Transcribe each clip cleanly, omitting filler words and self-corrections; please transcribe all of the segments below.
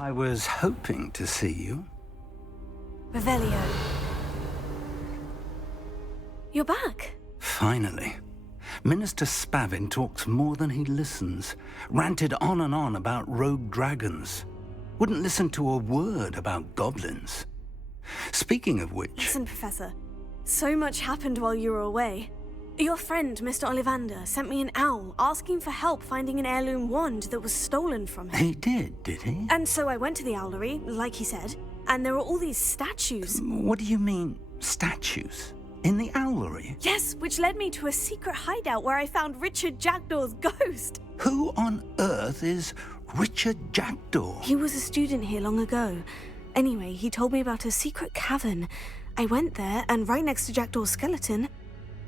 I was hoping to see you. Revelio. You're back. Finally. Minister Spavin talks more than he listens. Ranted on and on about rogue dragons. Wouldn't listen to a word about goblins. Speaking of which... Listen, Professor. So much happened while you were away. Your friend, Mr. Ollivander, sent me an owl asking for help finding an heirloom wand that was stolen from him. He did he? And so I went to the owlery, like he said, and there were all these statues. What do you mean, statues? In the owlery? Yes, which led me to a secret hideout where I found Richard Jackdaw's ghost. Who on earth is Richard Jackdaw? He was a student here long ago. Anyway, he told me about a secret cavern. I went there, and right next to Jackdaw's skeleton,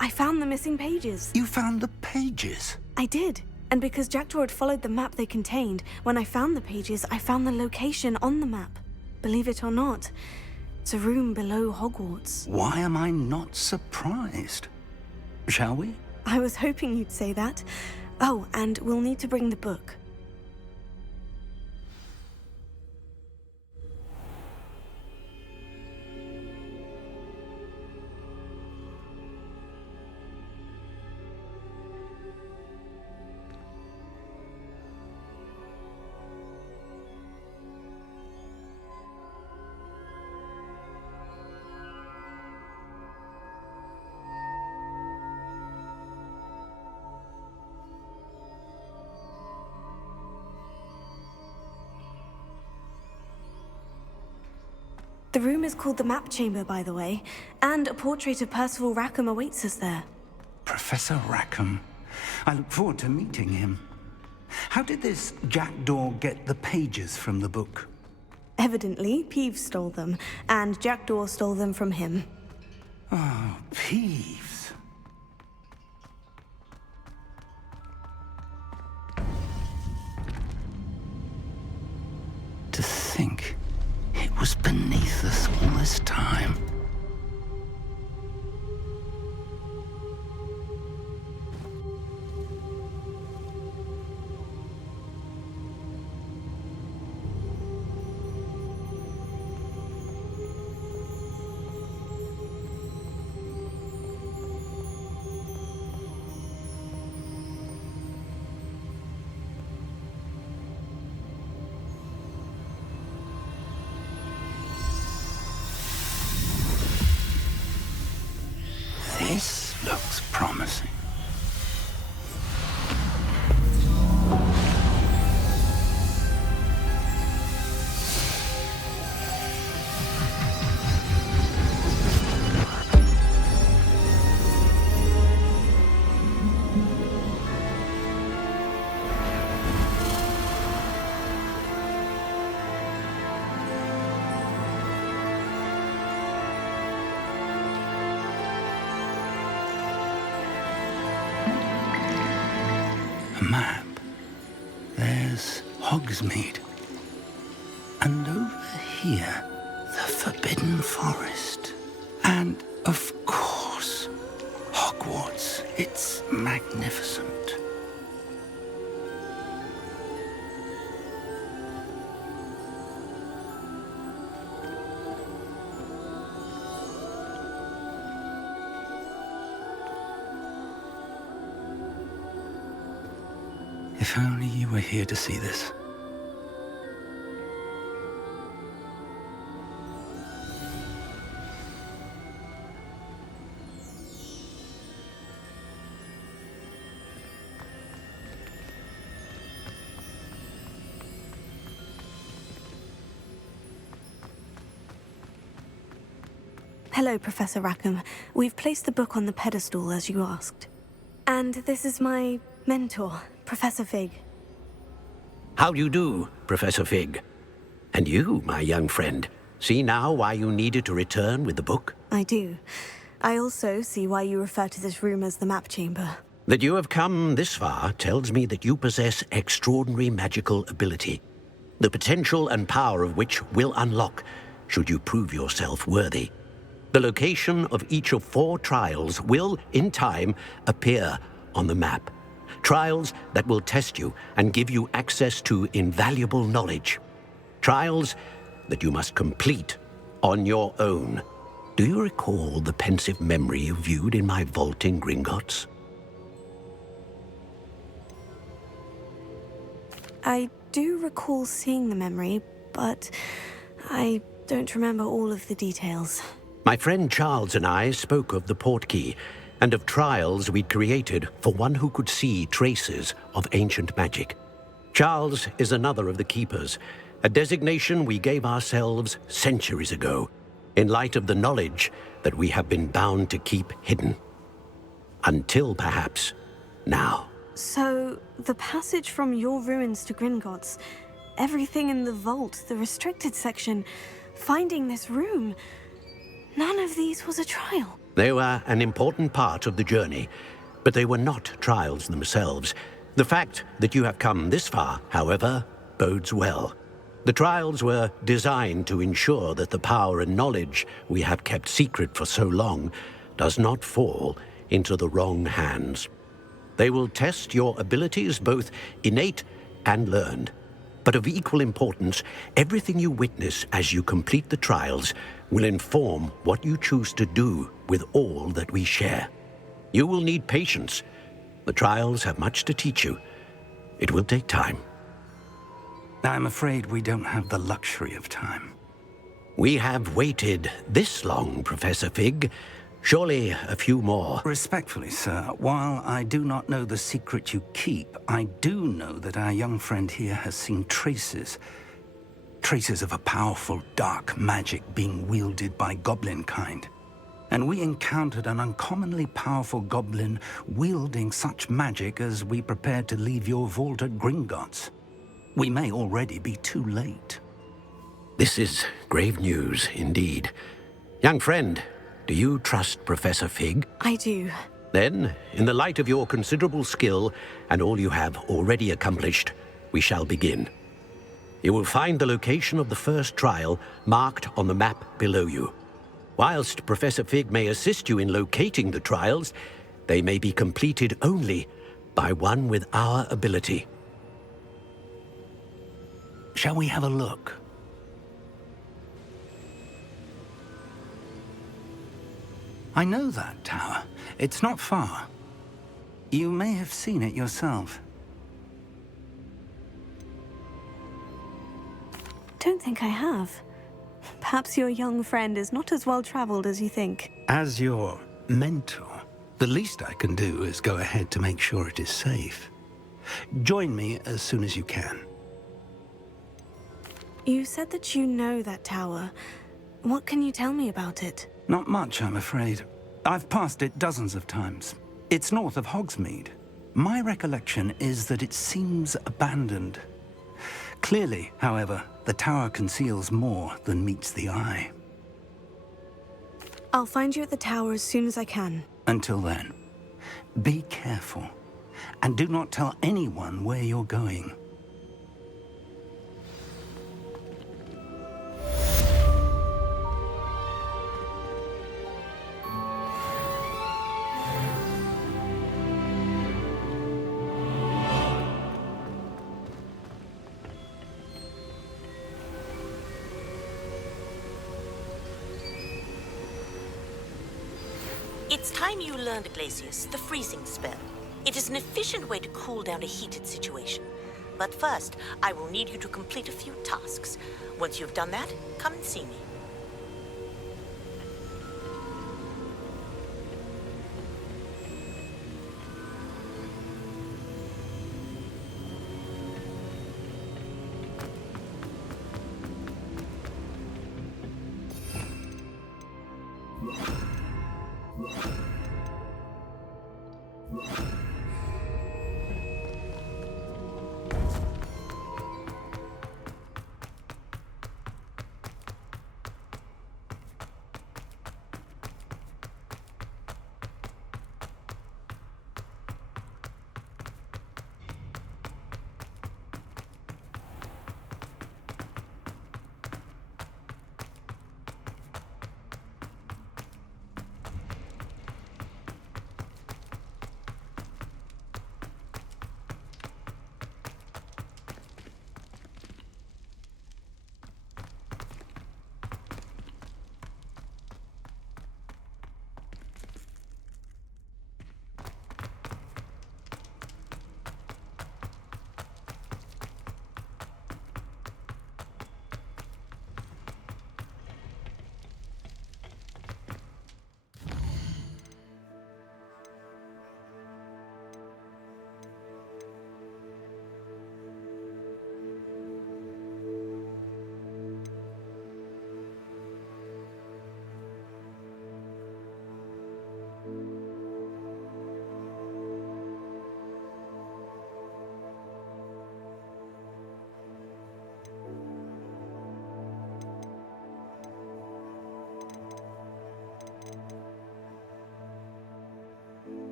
I found the missing pages. You found the pages? I did. And because Jackdaw had followed the map they contained, when I found the pages, I found the location on the map. Believe it or not, it's a room below Hogwarts. Why am I not surprised? Shall we? I was hoping you'd say that. Oh, and we'll need to bring the book. The room is called the Map Chamber, by the way, and a portrait of Percival Rackham awaits us there. Professor Rackham. I look forward to meeting him. How did this Jackdaw get the pages from the book? Evidently, Peeves stole them, and Jackdaw stole them from him. Oh, Peeves. To think it was beneath us all this time. This looks promising. A map. There's Hogsmeade. And over here, the Forbidden Forest. And, of course, Hogwarts. It's magnificent. If only you were here to see this. Hello, Professor Rackham. We've placed the book on the pedestal, as you asked. And this is my mentor, Professor Fig. How do you do, Professor Fig? And you, my young friend, see now why you needed to return with the book? I do. I also see why you refer to this room as the Map Chamber. That you have come this far tells me that you possess extraordinary magical ability, the potential and power of which will unlock, should you prove yourself worthy. The location of each of 4 trials will, in time, appear on the map. Trials that will test you and give you access to invaluable knowledge. Trials that you must complete on your own. Do you recall the pensive memory you viewed in my vault in Gringotts? I do recall seeing the memory, but I don't remember all of the details. My friend Charles and I spoke of the portkey and of trials we'd created for one who could see traces of ancient magic. Charles is another of the keepers, a designation we gave ourselves centuries ago, in light of the knowledge that we have been bound to keep hidden. Until perhaps now. So, the passage from your ruins to Gringotts, everything in the vault, the restricted section, finding this room, none of these was a trial. They were an important part of the journey, but they were not trials themselves. The fact that you have come this far, however, bodes well. The trials were designed to ensure that the power and knowledge we have kept secret for so long does not fall into the wrong hands. They will test your abilities, both innate and learned. But of equal importance, everything you witness as you complete the trials will inform what you choose to do with all that we share. You will need patience. The trials have much to teach you. It will take time. I'm afraid we don't have the luxury of time. We have waited this long, Professor Fig. Surely a few more. Respectfully, sir, while I do not know the secret you keep, I do know that our young friend here has seen traces of a powerful dark magic being wielded by goblin kind. And we encountered an uncommonly powerful goblin wielding such magic as we prepared to leave your vault at Gringotts. We may already be too late. This is grave news indeed. Young friend, do you trust Professor Fig? I do. Then, in the light of your considerable skill and all you have already accomplished, we shall begin. You will find the location of the first trial marked on the map below you. Whilst Professor Fig may assist you in locating the trials, they may be completed only by one with our ability. Shall we have a look? I know that tower. It's not far. You may have seen it yourself. Don't think I have. Perhaps your young friend is not as well traveled as you think. As your mentor, the least I can do is go ahead to make sure it is safe. Join me as soon as you can. You said that you know that tower. What can you tell me about it? Not much, I'm afraid. I've passed it dozens of times. It's north of Hogsmeade. My recollection is that it seems abandoned. Clearly, however, the tower conceals more than meets the eye. I'll find you at the tower as soon as I can. Until then, be careful, and do not tell anyone where you're going. It's time you learned, Glacius, the freezing spell. It is an efficient way to cool down a heated situation. But first, I will need you to complete a few tasks. Once you've done that, come and see me.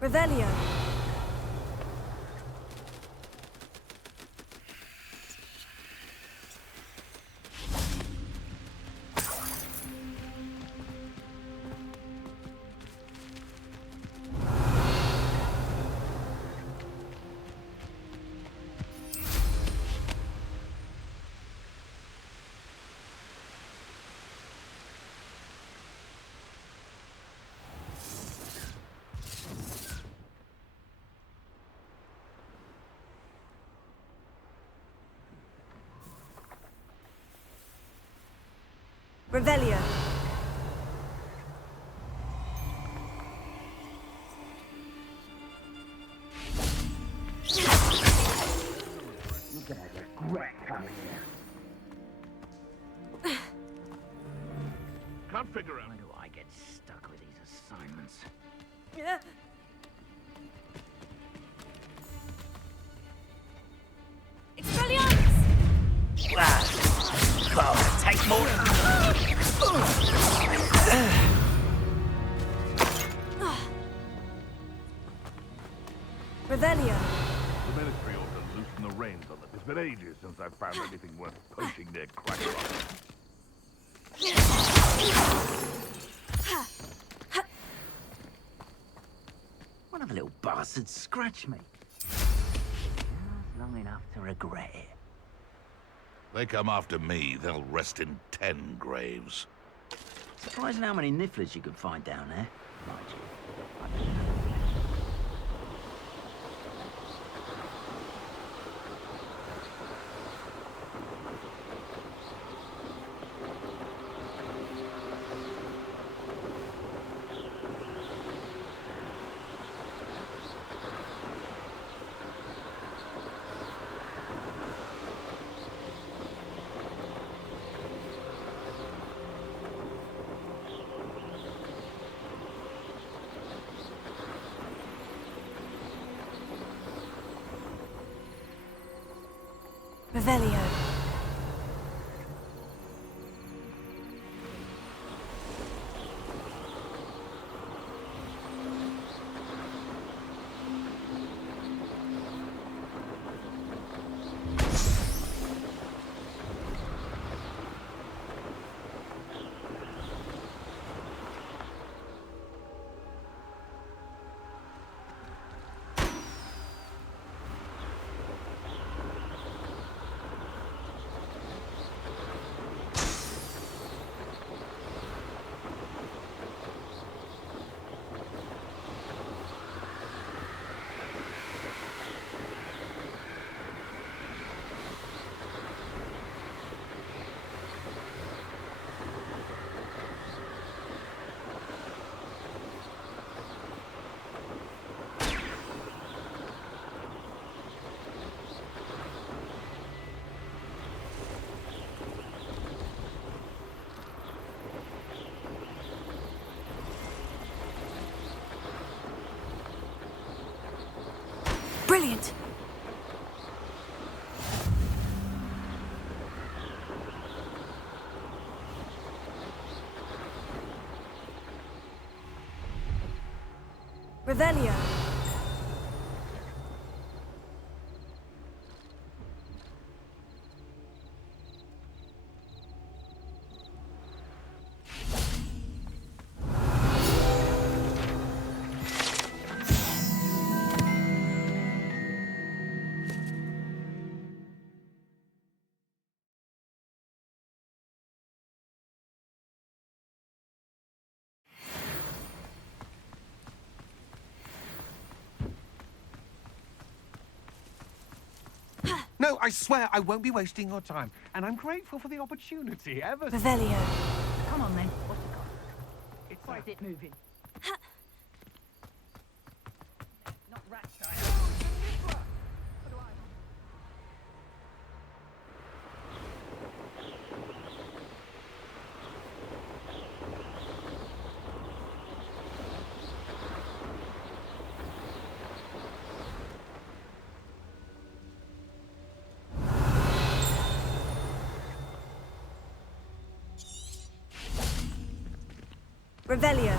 Revelio. Revelio. You're gonna regret coming here. Can't figure out. Why do I get stuck with these assignments? Expelliarmus! Oh, take more. Revelio. The Ministry ought to loosen the reins on them. It's been ages since I've found anything worth poaching their cracker on. One of the little bastards scratched me. Just long enough to regret it. They come after me, they'll rest in 10 graves. Surprising how many nifflers you could find down there. Mind you. Revelio. Brilliant! Revelio. No, I swear I won't be wasting your time. And I'm grateful for the opportunity ever. Revelio. Come on then. What's the cost? It's worth it moving. Not rat style. Revelio.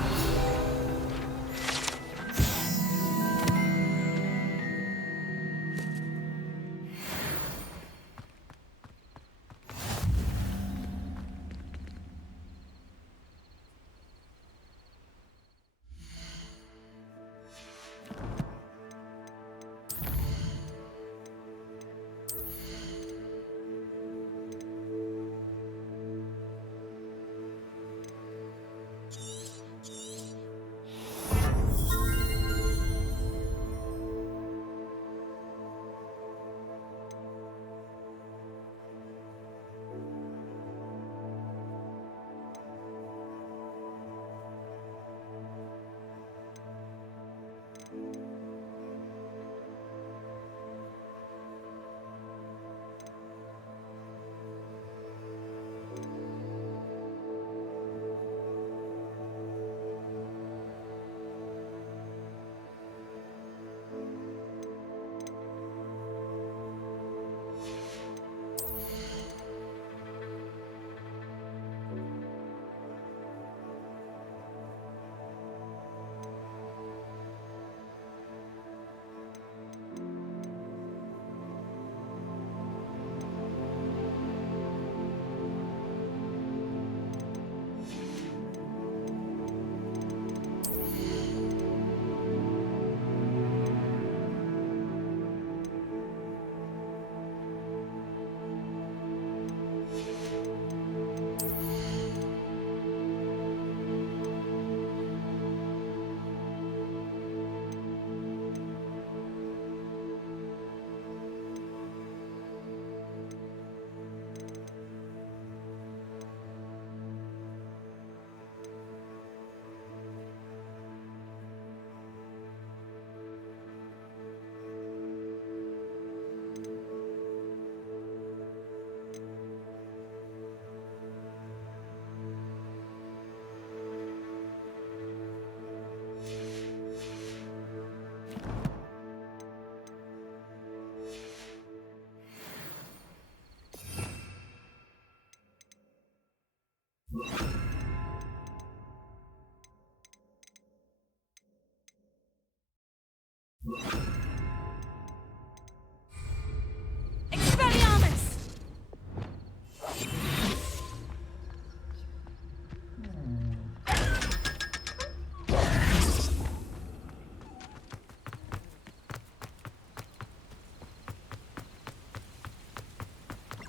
Expelliarmus!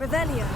Revelio.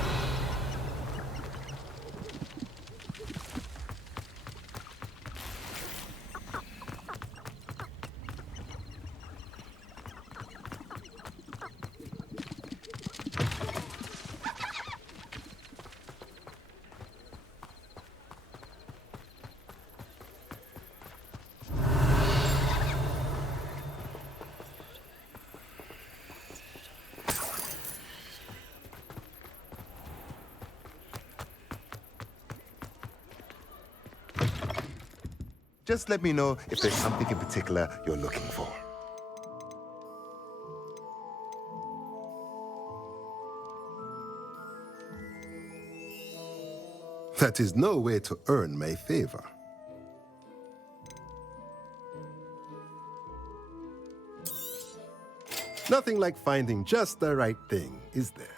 Just let me know if there's something in particular you're looking for. That is no way to earn my favor. Nothing like finding just the right thing, is there?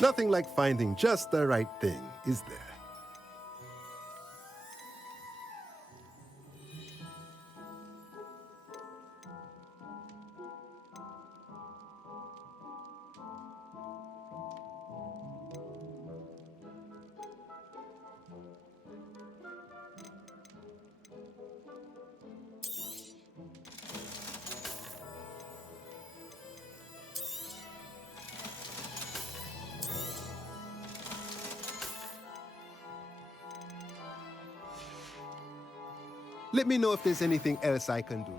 Nothing like finding just the right thing, is there? Let me know if there's anything else I can do.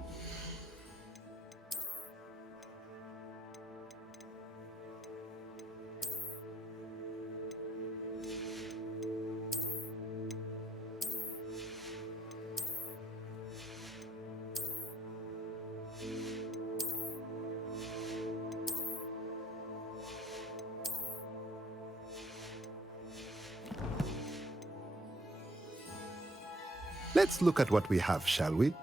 Let's look at what we have, shall we?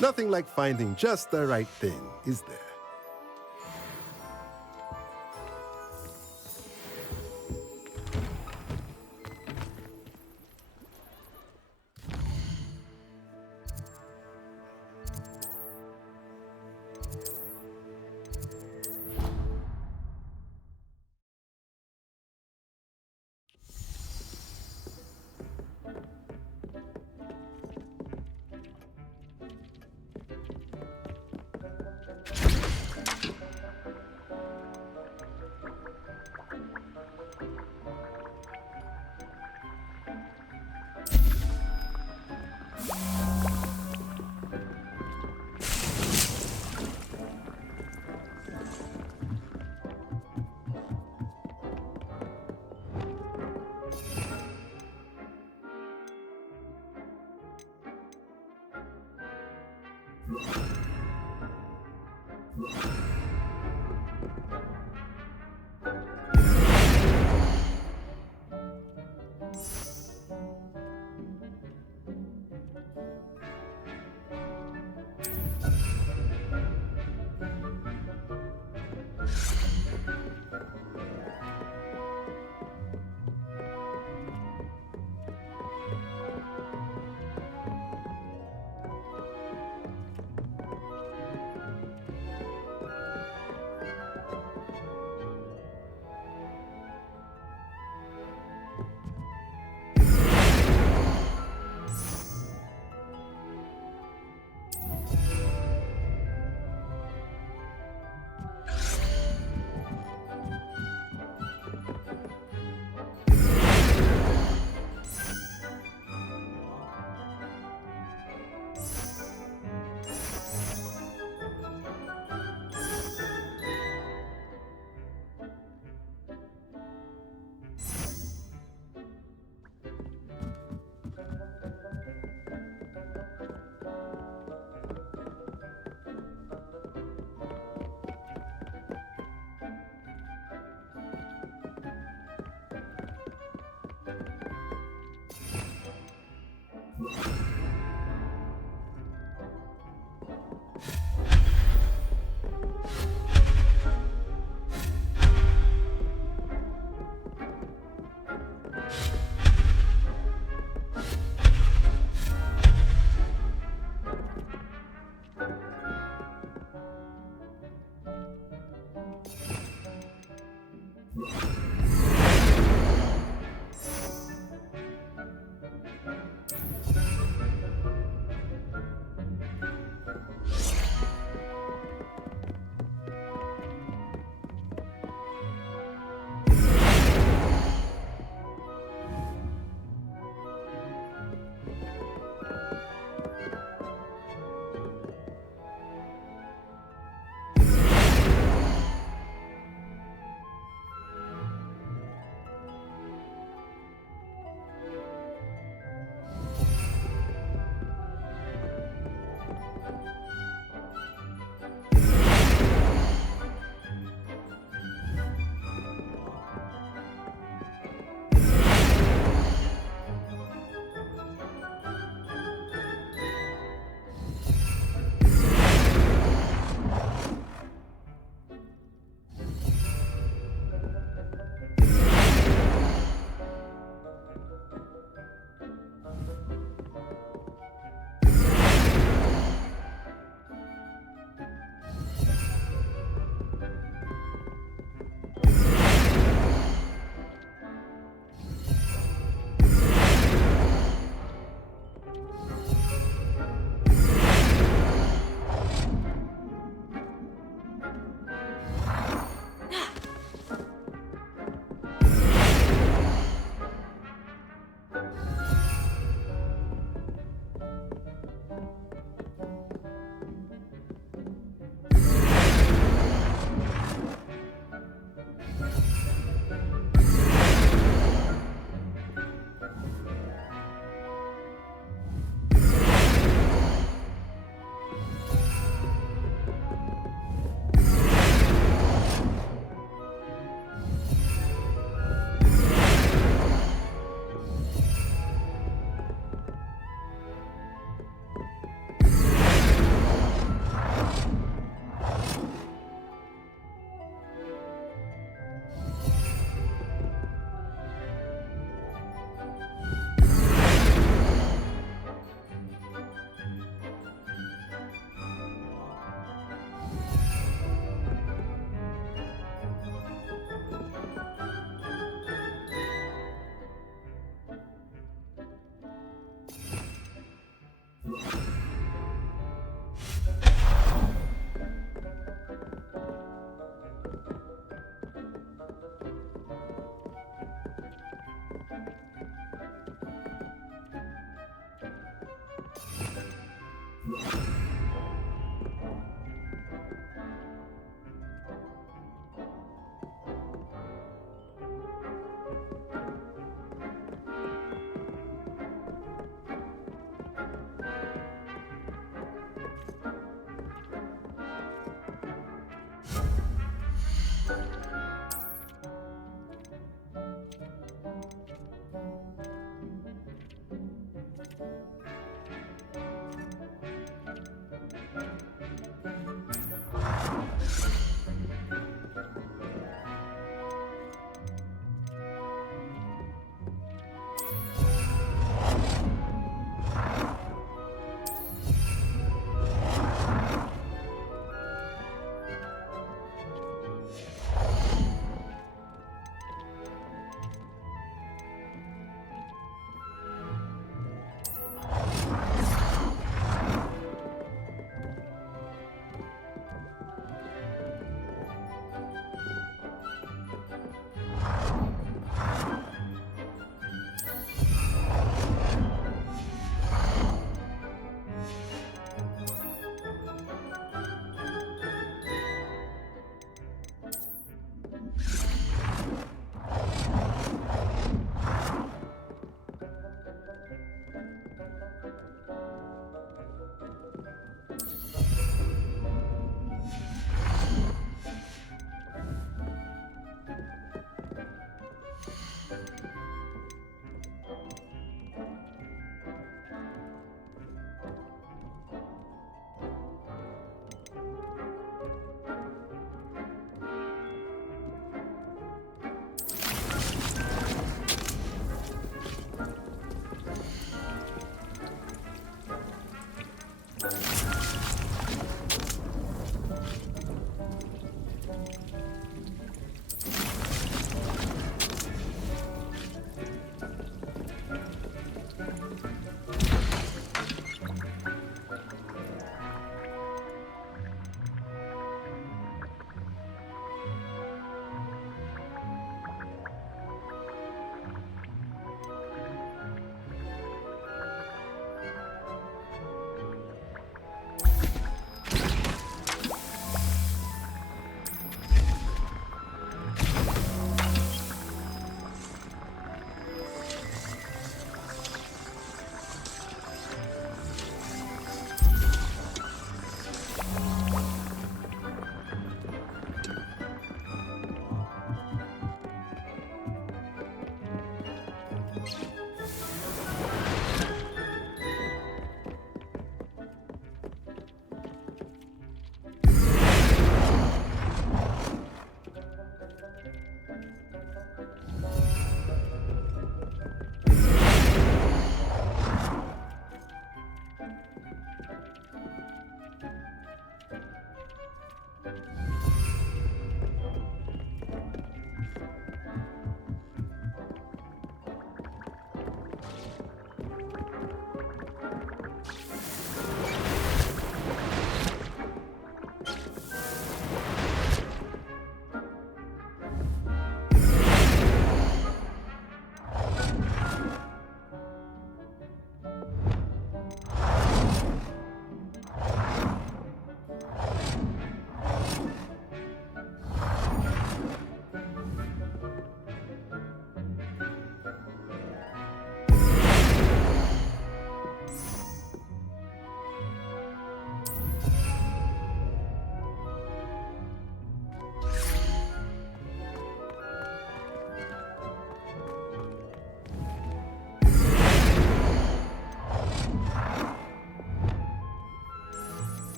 Nothing like finding just the right thing, is there?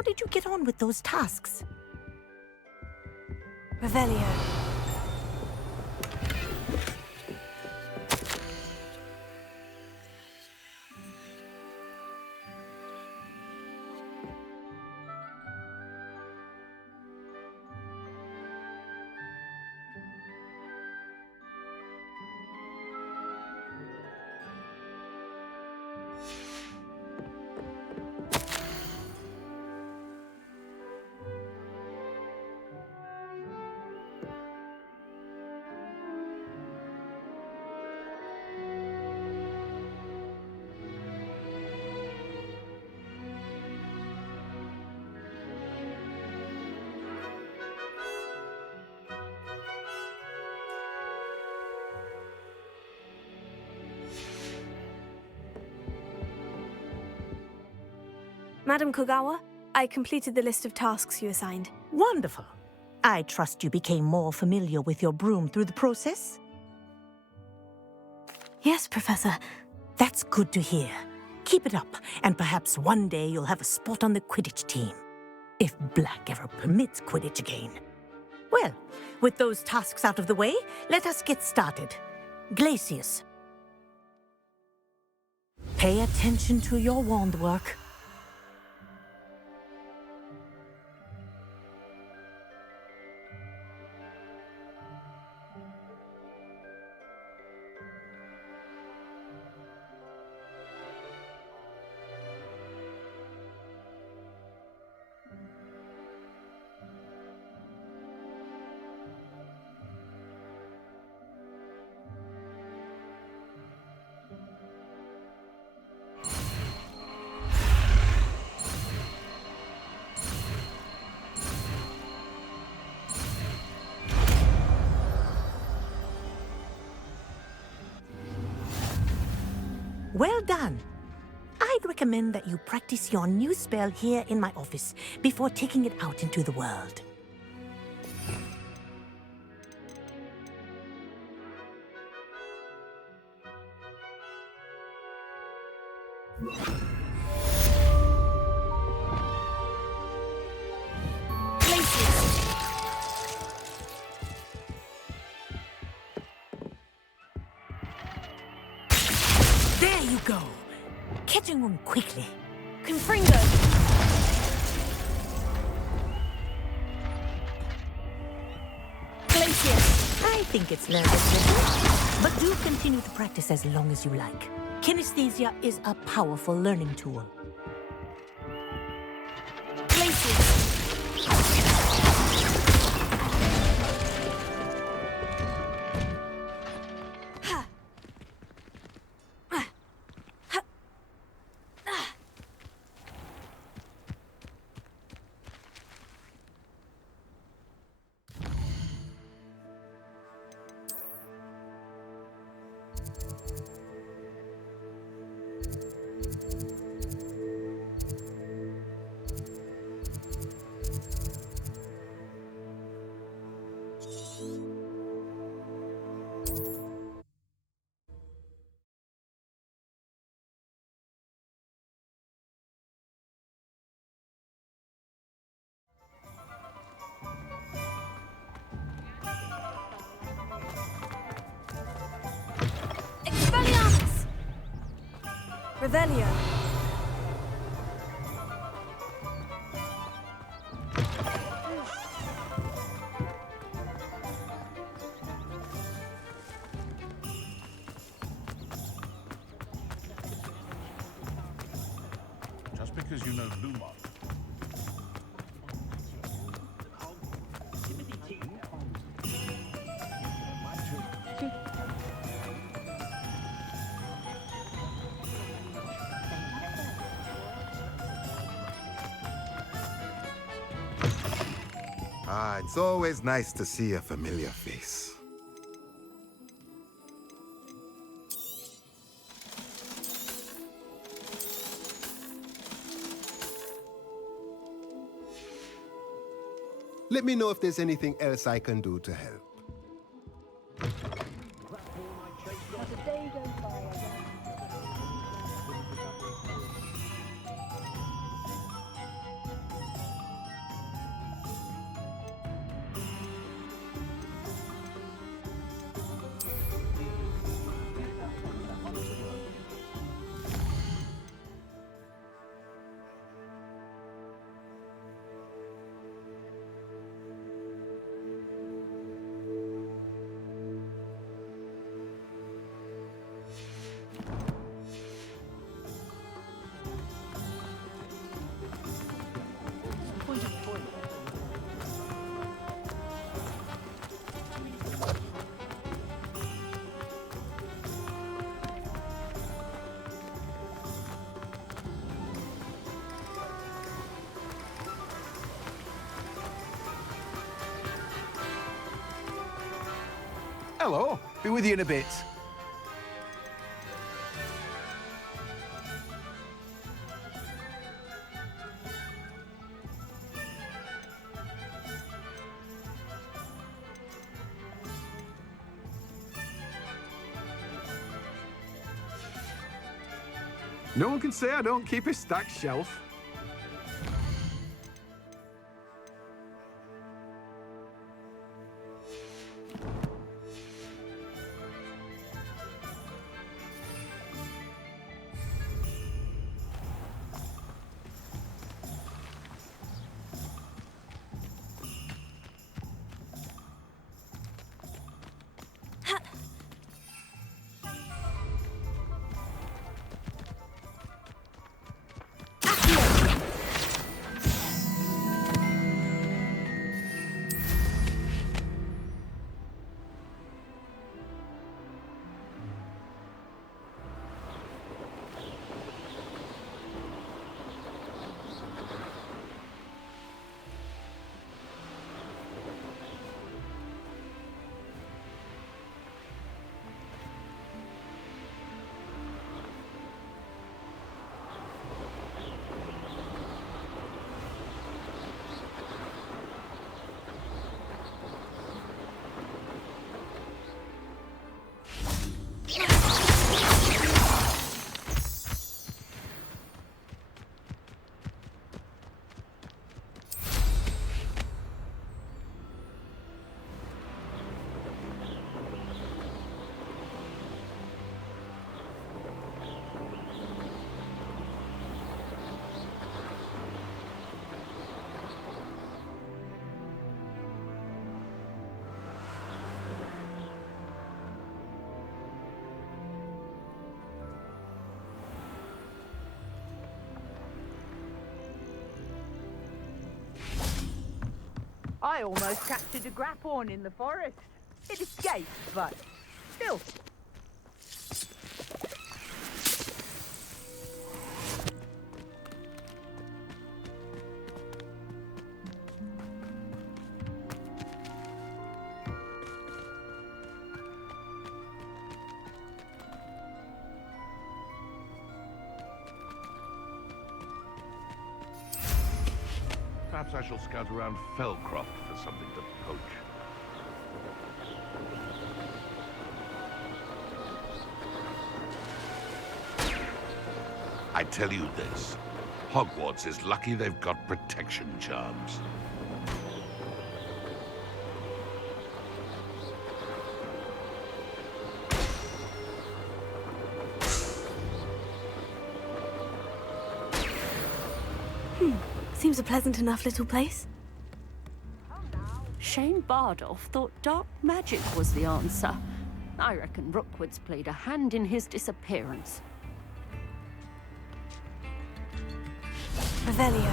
how did you get on with those tasks? Revelio. Madam Kogawa, I completed the list of tasks you assigned. Wonderful. I trust you became more familiar with your broom through the process? Yes, Professor. That's good to hear. Keep it up, and perhaps one day you'll have a spot on the Quidditch team. If Black ever permits Quidditch again. Well, with those tasks out of the way, let us get started. Glacius. Pay attention to your wand work. Well done. I'd recommend that you practice your new spell here in my office before taking it out into the world. There you go. Catching one quickly. Confringo! Glacius! I think it's learned its lesson, but do continue to practice as long as you like. Kinesthesia is a powerful learning tool. Glacius! Expelliarmus! Revelio. Just because you know Lumos. It's always nice to see a familiar face. Let me know if there's anything else I can do to help. Hello. Be with you in a bit. No one can say I don't keep a stacked shelf. I almost captured a grapphorn in the forest. It escaped, but still. Perhaps I shall scout around Fellcroft for something to poach. I tell you this, Hogwarts is lucky they've got protection charms. Seems a pleasant enough little place. Shane Bardolph thought dark magic was the answer. I reckon Rookwood's played a hand in his disappearance. Revelio.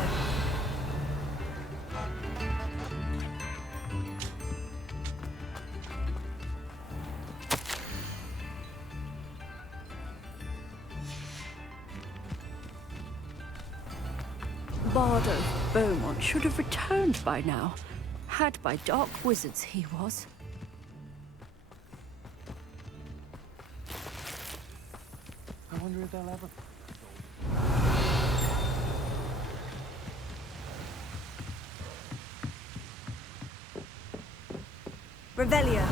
Bardolph Beaumont should have returned by now. Had by dark wizards he was. I wonder if they'll ever... Revelio.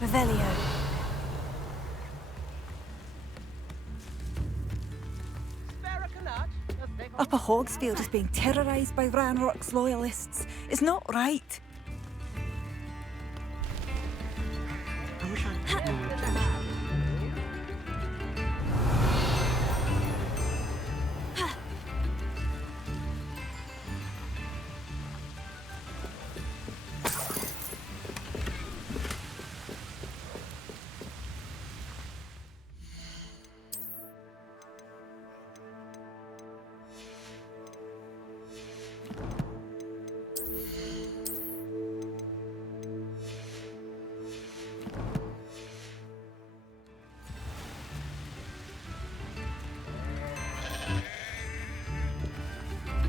Revelio. Upper Hogsfield is being terrorised by Ranrock's loyalists. It's not right.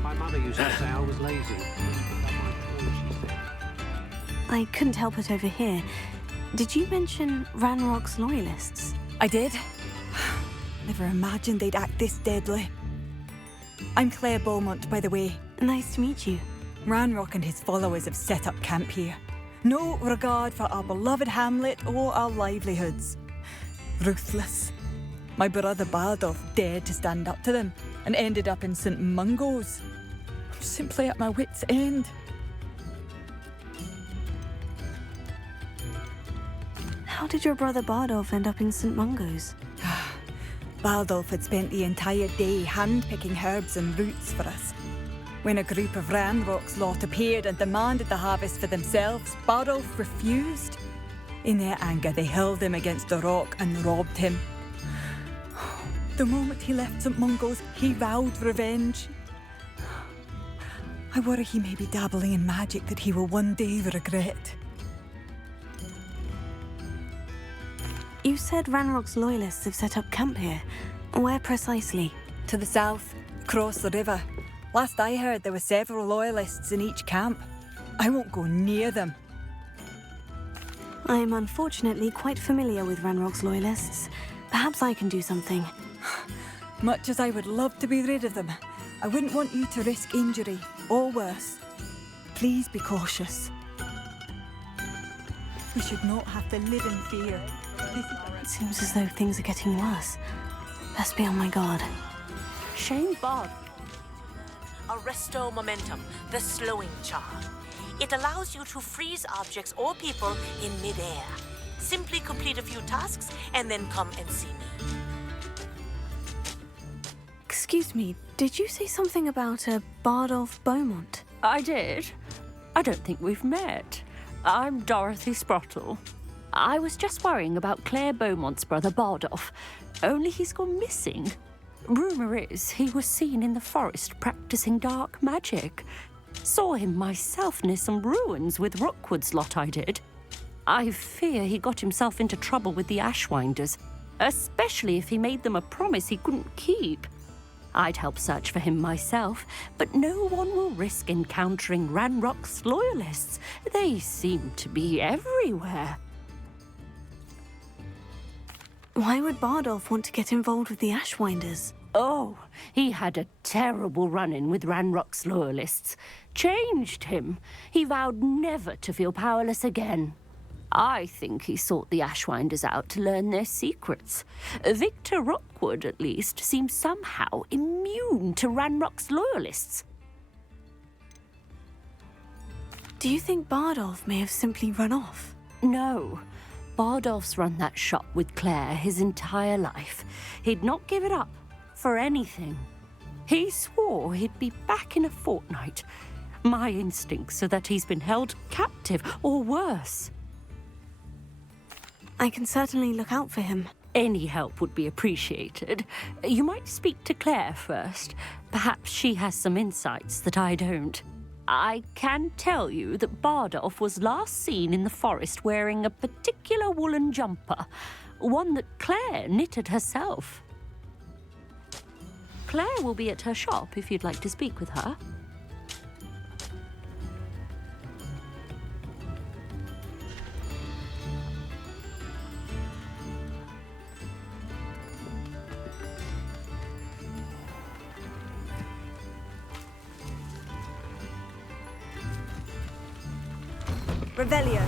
My mother used to say I was lazy. I couldn't help it over here. Did you mention Ranrock's loyalists? I did. Never imagined they'd act this deadly. I'm Claire Beaumont, by the way. Nice to meet you. Ranrock and his followers have set up camp here. No regard for our beloved hamlet or our livelihoods. Ruthless. My brother Bardolph dared to stand up to them and ended up in St. Mungo's. I'm simply at my wit's end. How did your brother Bardolph end up in St. Mungo's? Bardolph had spent the entire day hand-picking herbs and roots for us. When a group of Ranrock's lot appeared and demanded the harvest for themselves, Bardolph refused. In their anger, they hurled him against a rock and robbed him. The moment he left St. Mungo's, he vowed revenge. I worry he may be dabbling in magic that he will one day regret. You said Ranrock's loyalists have set up camp here. Where precisely? To the south, across the river. Last I heard, there were several loyalists in each camp. I won't go near them. I'm unfortunately quite familiar with Ranrock's loyalists. Perhaps I can do something. Much as I would love to be rid of them, I wouldn't want you to risk injury, or worse. Please be cautious. We should not have to live in fear. It seems as though things are getting worse. Best be on my guard. Shane Bard. Arresto Momentum, the slowing charm. It allows you to freeze objects or people in midair. Simply complete a few tasks and then come and see me. Excuse me, did you say something about a Bardolph Beaumont? I did. I don't think we've met. I'm Dorothy Sprottle. I was just worrying about Claire Beaumont's brother Bardolph, only he's gone missing. Rumour is he was seen in the forest practicing dark magic. Saw him myself near some ruins with Rookwood's lot I did. I fear he got himself into trouble with the Ashwinders, especially if he made them a promise he couldn't keep. I'd help search for him myself, but no one will risk encountering Ranrock's loyalists. They seem to be everywhere. Why would Bardolph want to get involved with the Ashwinders? Oh, he had a terrible run-in with Ranrock's loyalists. Changed him. He vowed never to feel powerless again. I think he sought the Ashwinders out to learn their secrets. Victor Rookwood, at least, seems somehow immune to Ranrock's loyalists. Do you think Bardolph may have simply run off? No. Bardolph's run that shop with Claire his entire life. He'd not give it up for anything. He swore he'd be back in a fortnight. My instincts are that he's been held captive, or worse. I can certainly look out for him. Any help would be appreciated. You might speak to Claire first. Perhaps she has some insights that I don't. I can tell you that Bardolph was last seen in the forest wearing a particular woolen jumper, one that Claire knitted herself. Claire will be at her shop if you'd like to speak with her. Revelio.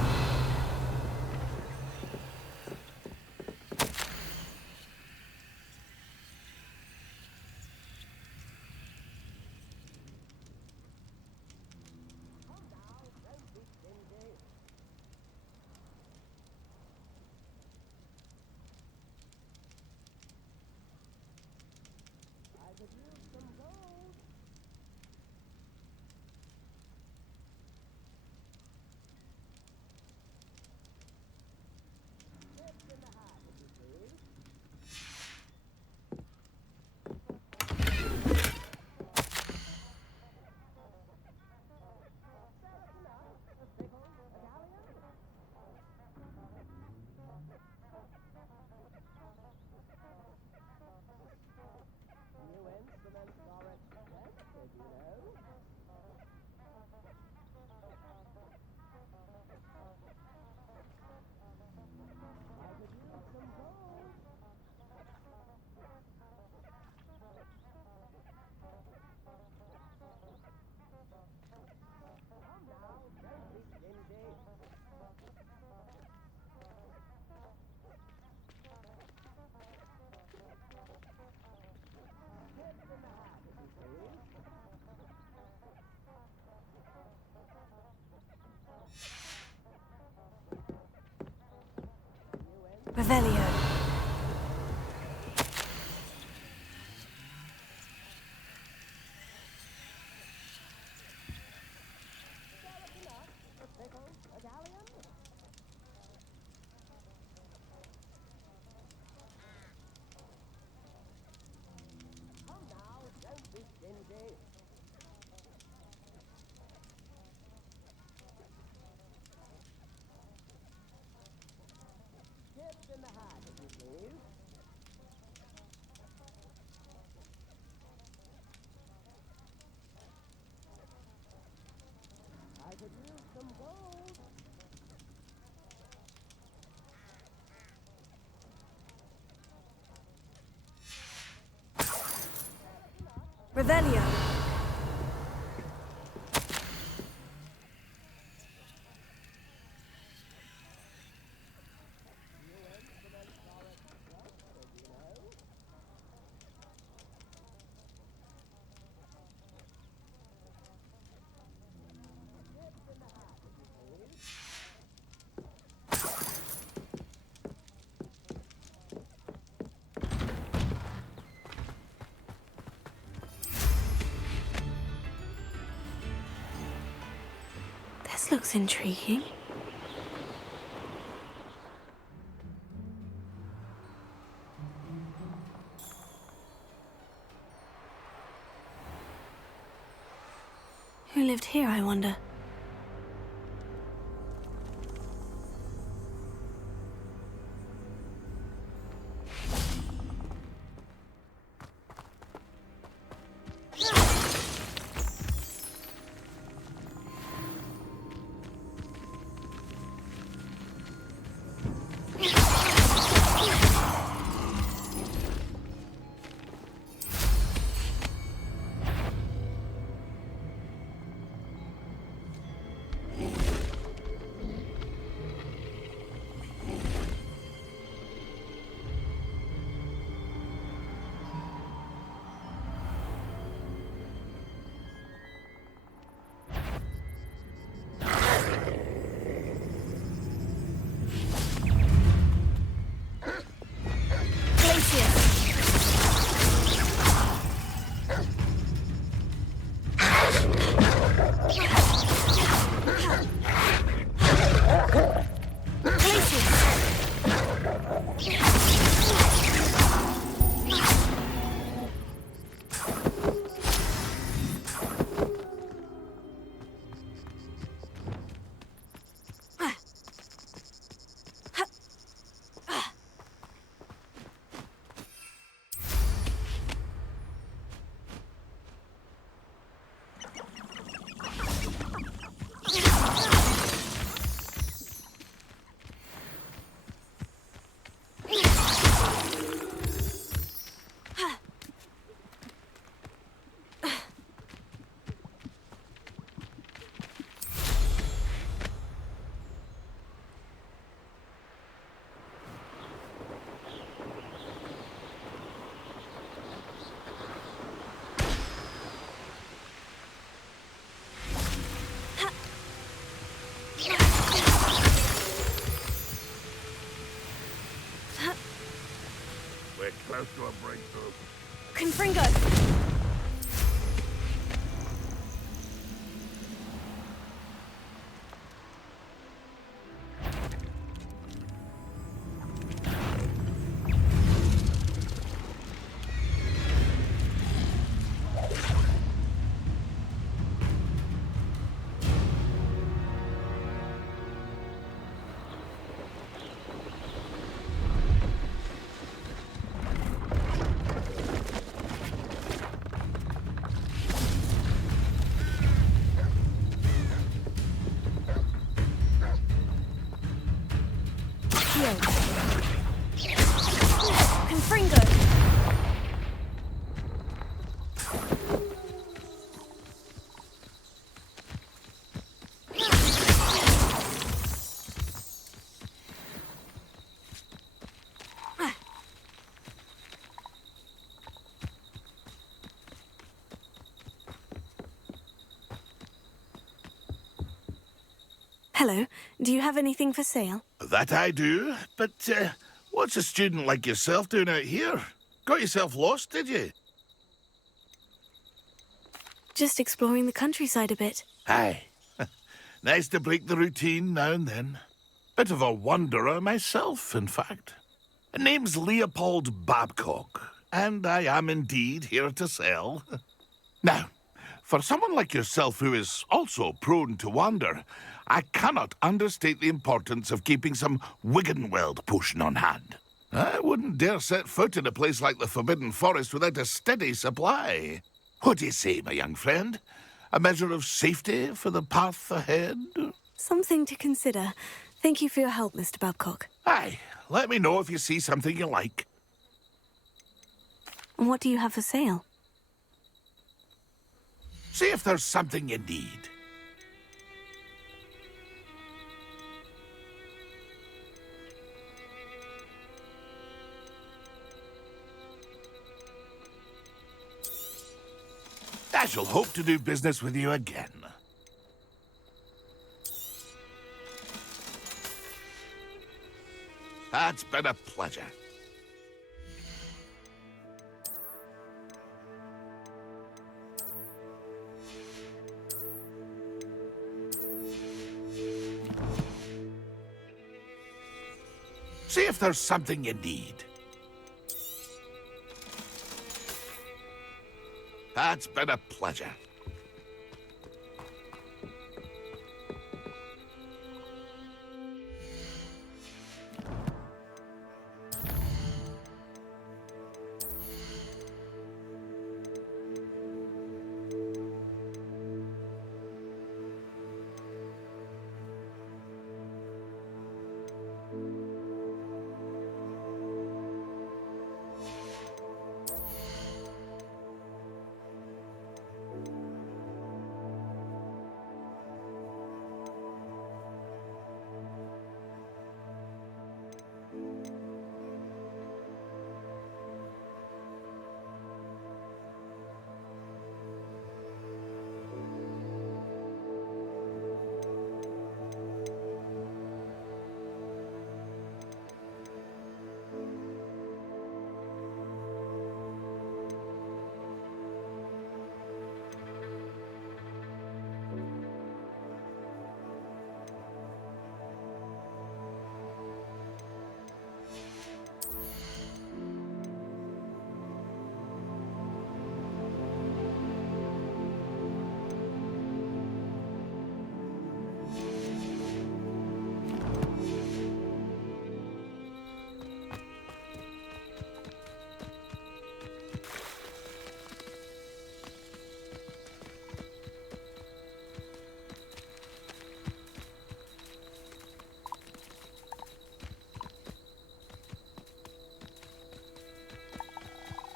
Revelio. Revelio. This looks intriguing. Who lived here, I wonder? We're close to a breakthrough. Confringo! Confringo! Hello. Do you have anything for sale? That I do, but What's a student like yourself doing out here? Got yourself lost, did you? Just exploring the countryside a bit. Aye. Nice to break the routine now and then. Bit of a wanderer myself, in fact. Name's Leopold Babcock, and I am indeed here to sell. Now, for someone like yourself who is also prone to wander, I cannot understate the importance of keeping some Wiggenweld potion on hand. I wouldn't dare set foot in a place like the Forbidden Forest without a steady supply. What do you say, my young friend? A measure of safety for the path ahead? Something to consider. Thank you for your help, Mr. Babcock. Aye, let me know if you see something you like. And what do you have for sale? See if there's something you need. I shall hope to do business with you again. That's been a pleasure. See if there's something you need. That's been a pleasure.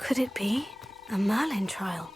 Could it be a Merlin trial?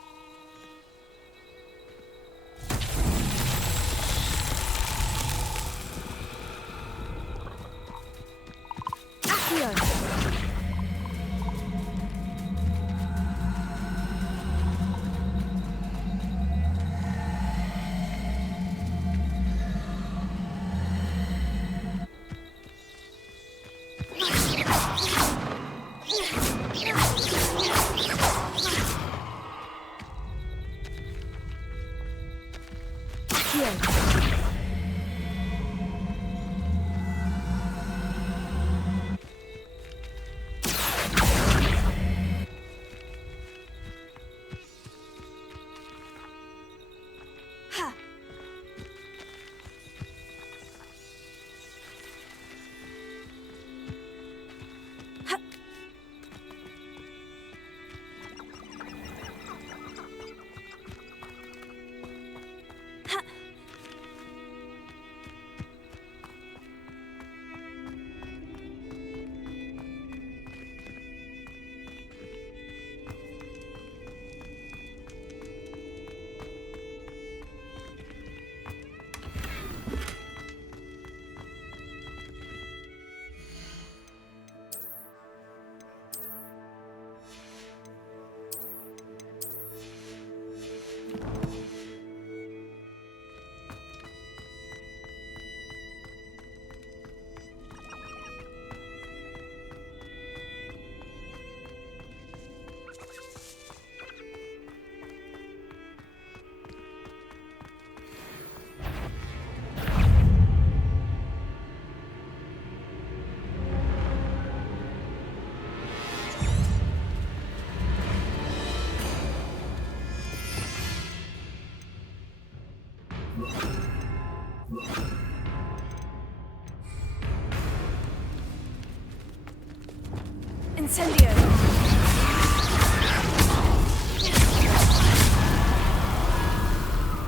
Incendio!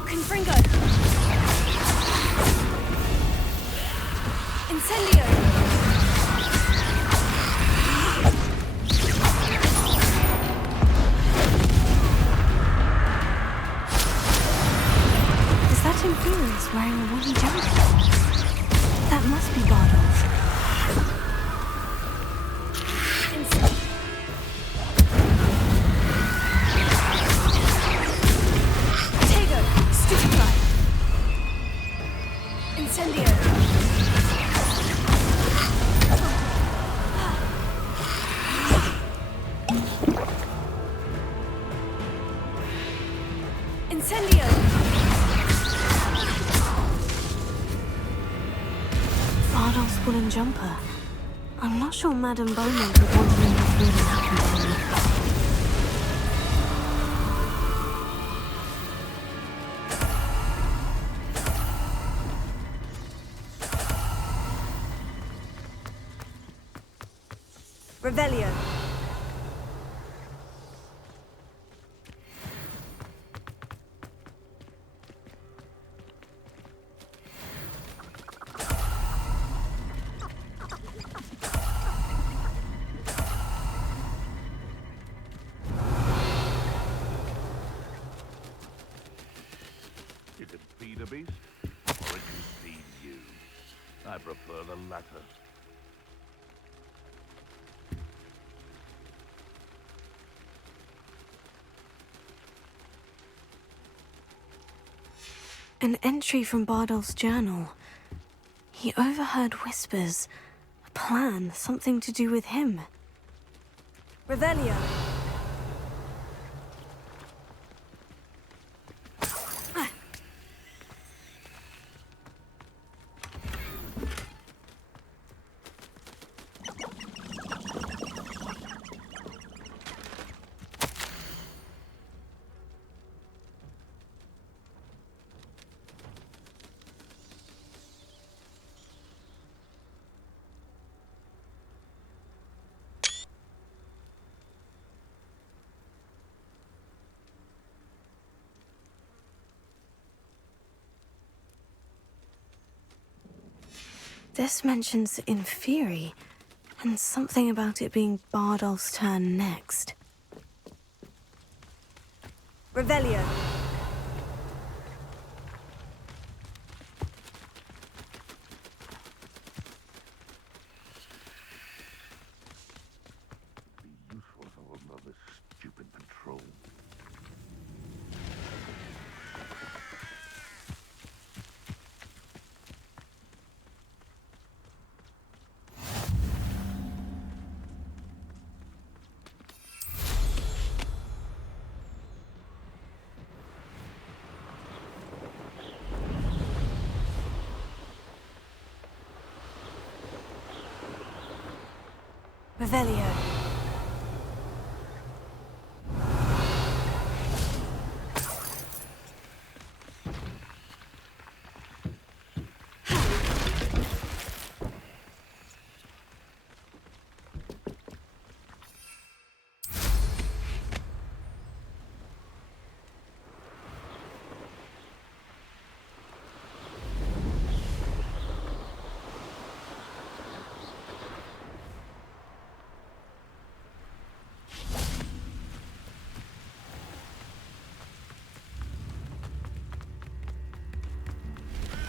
Confringo! Incendio! Is that Infurious wearing a woolly jumper? That must be Bardolph. Tego! Stupefy! Incendio! Incendio! Bardolph's woolen jumper. I'm not sure Madame Beaumont would want to know what really happened to me. Revelio. Did it feed a beast, or it can feed you? I prefer the latter. An entry from Bardolph's journal. He overheard whispers. A plan, something to do with him. Revelio. This mentions Inferi, and something about it being Bardolph's turn next. Revelio. Be useful for all of this stupid patrol. Revelio.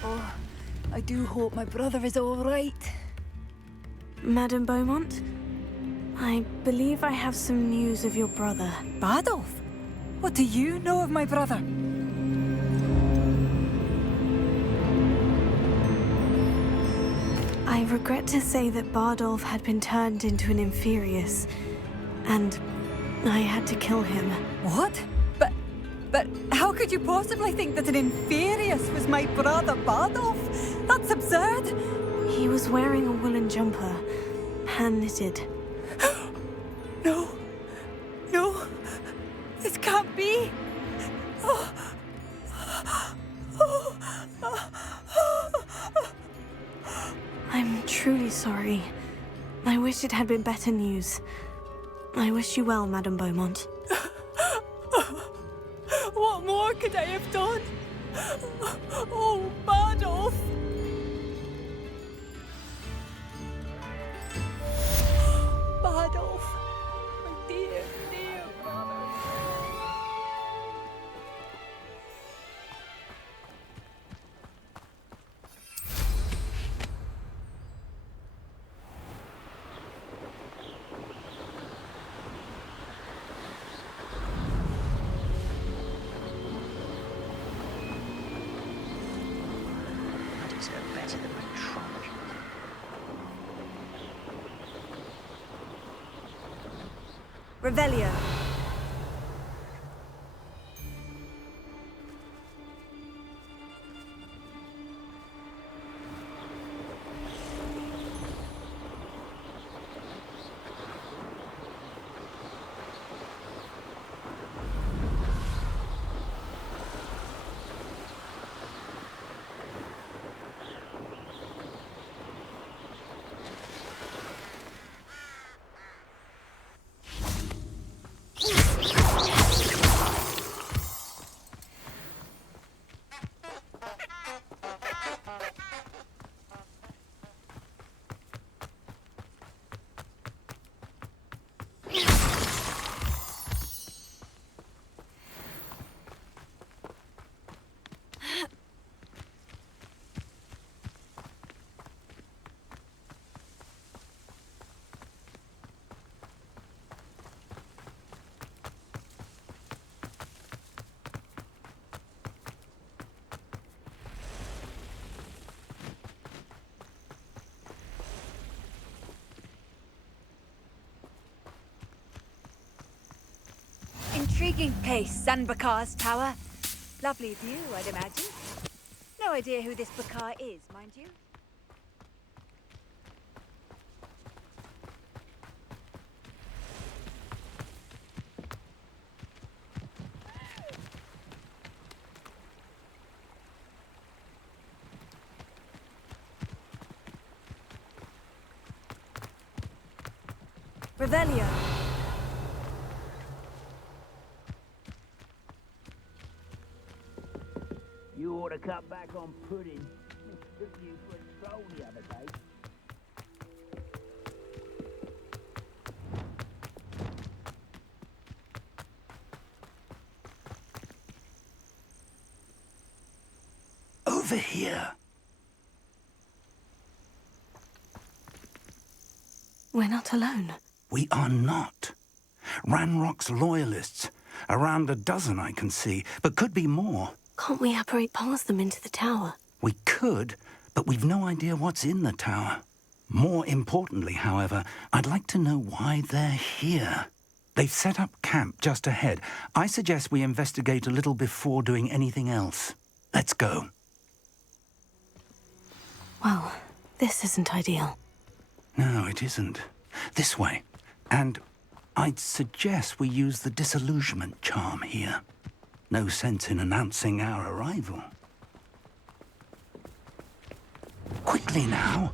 Oh, I do hope my brother is all right. Madame Beaumont? I believe I have some news of your brother. Bardolph? What do you know of my brother? I regret to say that Bardolph had been turned into an Infurious, and I had to kill him. What? But how could you possibly think that an Infurious was my brother Bardolph? That's absurd! He was wearing a woolen jumper, hand-knitted. No. No. This can't be. Oh. I'm truly sorry. I wish it had been better news. I wish you well, Madame Beaumont. What more could I have done? Oh, Bardolph! Bardolph, my dear, dear brother. I deserve better than my trunk. Revelio. Intriguing place, Zanbakar's tower. Lovely view, I'd imagine. No idea who this Bakar is, mind you. Revelio. You ought to cut back on pudding. Took you for a stroll the other day. Over here. We're not alone. We are not. Ranrock's loyalists. Around a dozen I can see, but could be more. Can't we apparate past them into the tower? We could, but we've no idea what's in the tower. More importantly, however, I'd like to know why they're here. They've set up camp just ahead. I suggest we investigate a little before doing anything else. Let's go. Well, this isn't ideal. No, it isn't. This way. And I'd suggest we use the disillusionment charm here. No sense in announcing our arrival. Quickly now.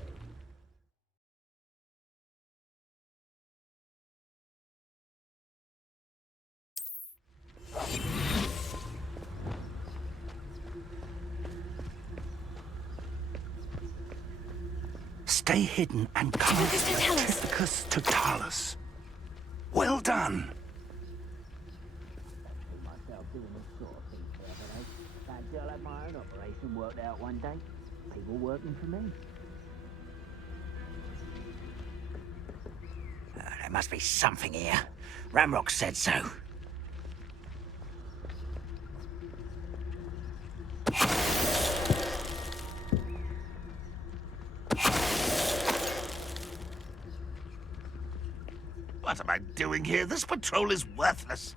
Stay hidden and come. Typicus totalis. Well done. Myself doing this sort of thing for other day. Fancy I'll have my own operation worked out one day. People working for me. There must be something here. Ramrock said so. What am I doing here? This patrol is worthless.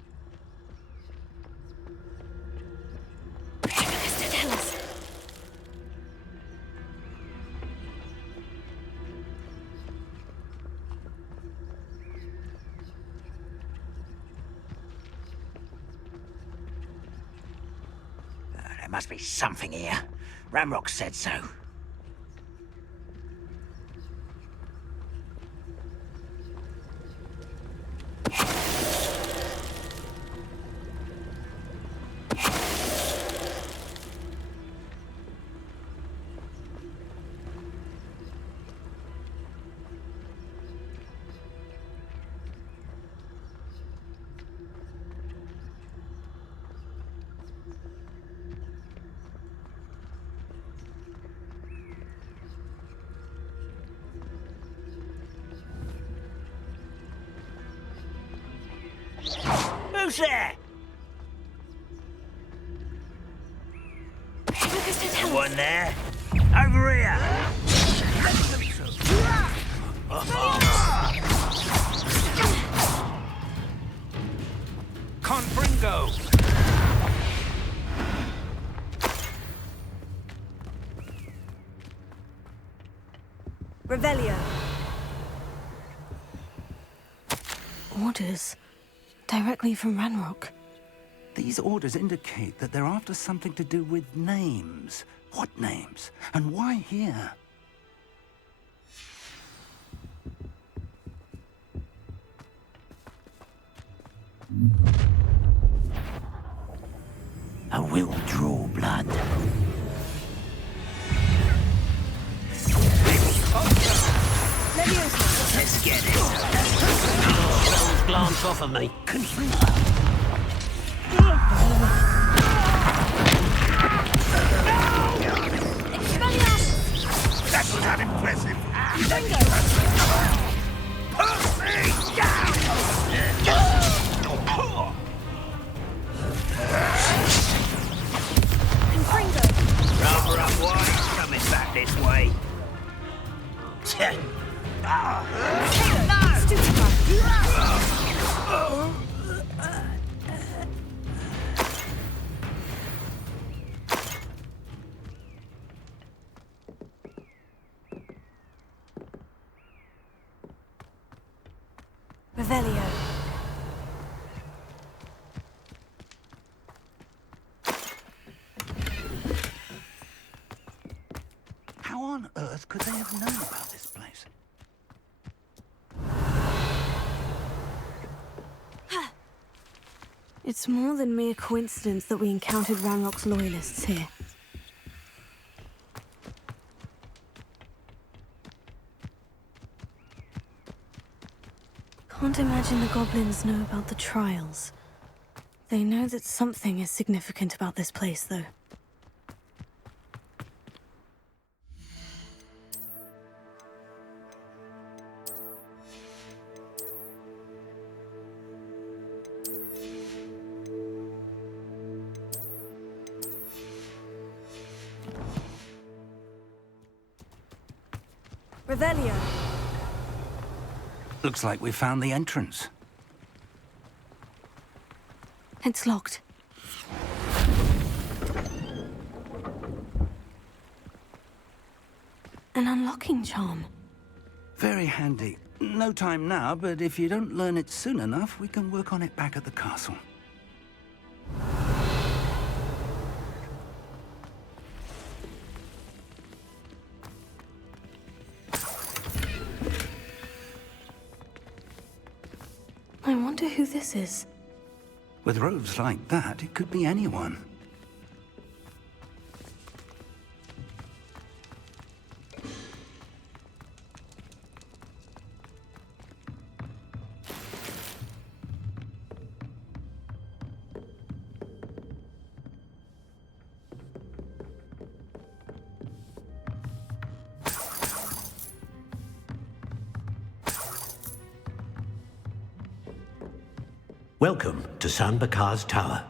There must be something here. Ramrock said so. Who's there? One there. Over here. Confringo! Revelio. Orders. Directly from Ranrock. These orders indicate that they're after something to do with names. What names? And why here? I will draw blood. Let's get it. Don't glance off of me. That was unimpressive. Rubber up wide, coming back this way. Revelio. How on earth could they have known about this place? It's more than mere coincidence that we encountered Ranrock's loyalists here. Can't imagine the goblins know about the trials. They know that something is significant about this place, though. Revelio. Looks like we found the entrance. It's locked. An unlocking charm. Very handy. No time now, but if you don't learn it soon enough, we can work on it back at the castle. I wonder who this is. With robes like that, it could be anyone. Welcome to San Bakar's Tower.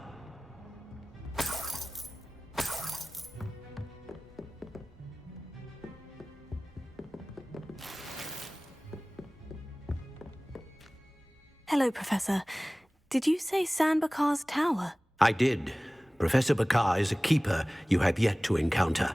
Hello, Professor. Did you say San Bakar's Tower? I did. Professor Bakar is a keeper you have yet to encounter.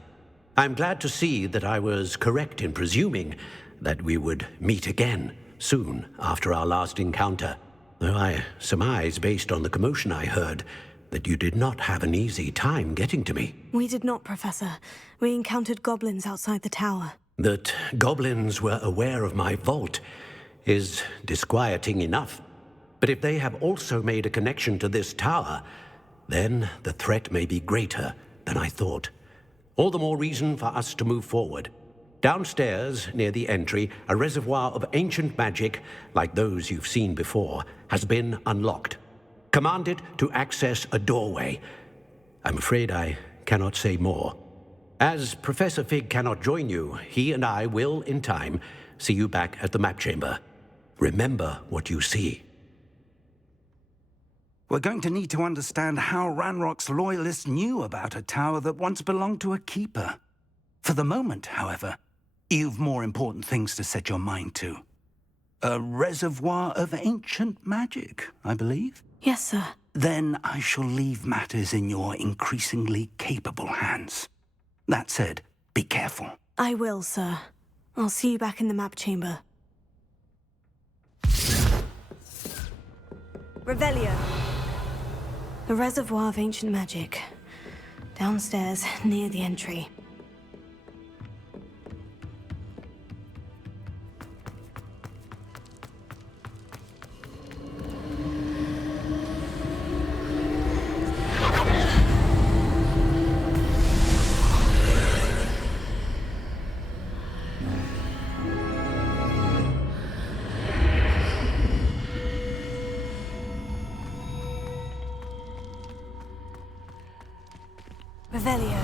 I'm glad to see that I was correct in presuming that we would meet again soon after our last encounter. Though I surmise, based on the commotion I heard, that you did not have an easy time getting to me. We did not, Professor. We encountered goblins outside the tower. That goblins were aware of my vault is disquieting enough. But if they have also made a connection to this tower, then the threat may be greater than I thought. All the more reason for us to move forward. Downstairs, near the entry, a reservoir of ancient magic, like those you've seen before, has been unlocked. Command it to access a doorway. I'm afraid I cannot say more. As Professor Fig cannot join you, he and I will, in time, see you back at the map chamber. Remember what you see. We're going to need to understand how Ranrock's loyalists knew about a tower that once belonged to a keeper. For the moment, however, you've more important things to set your mind to. A reservoir of ancient magic, I believe? Yes, sir. Then I shall leave matters in your increasingly capable hands. That said, be careful. I will, sir. I'll see you back in the map chamber. Revelio. A reservoir of ancient magic. Downstairs, near the entry. Revelio.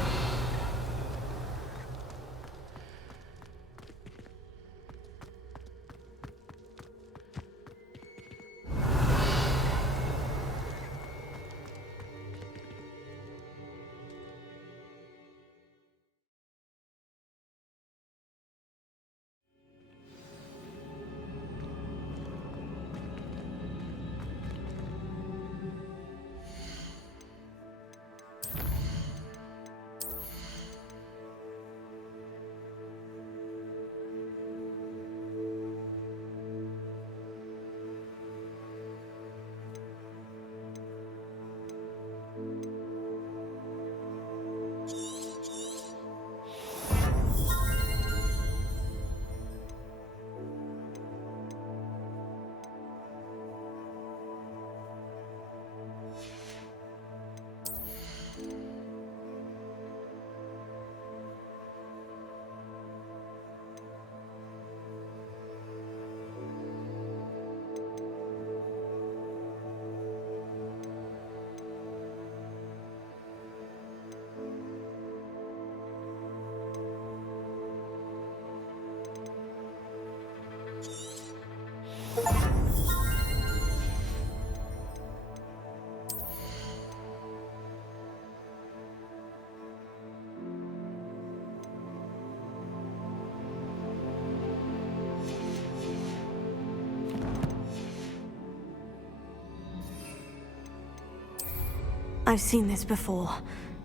I've seen this before,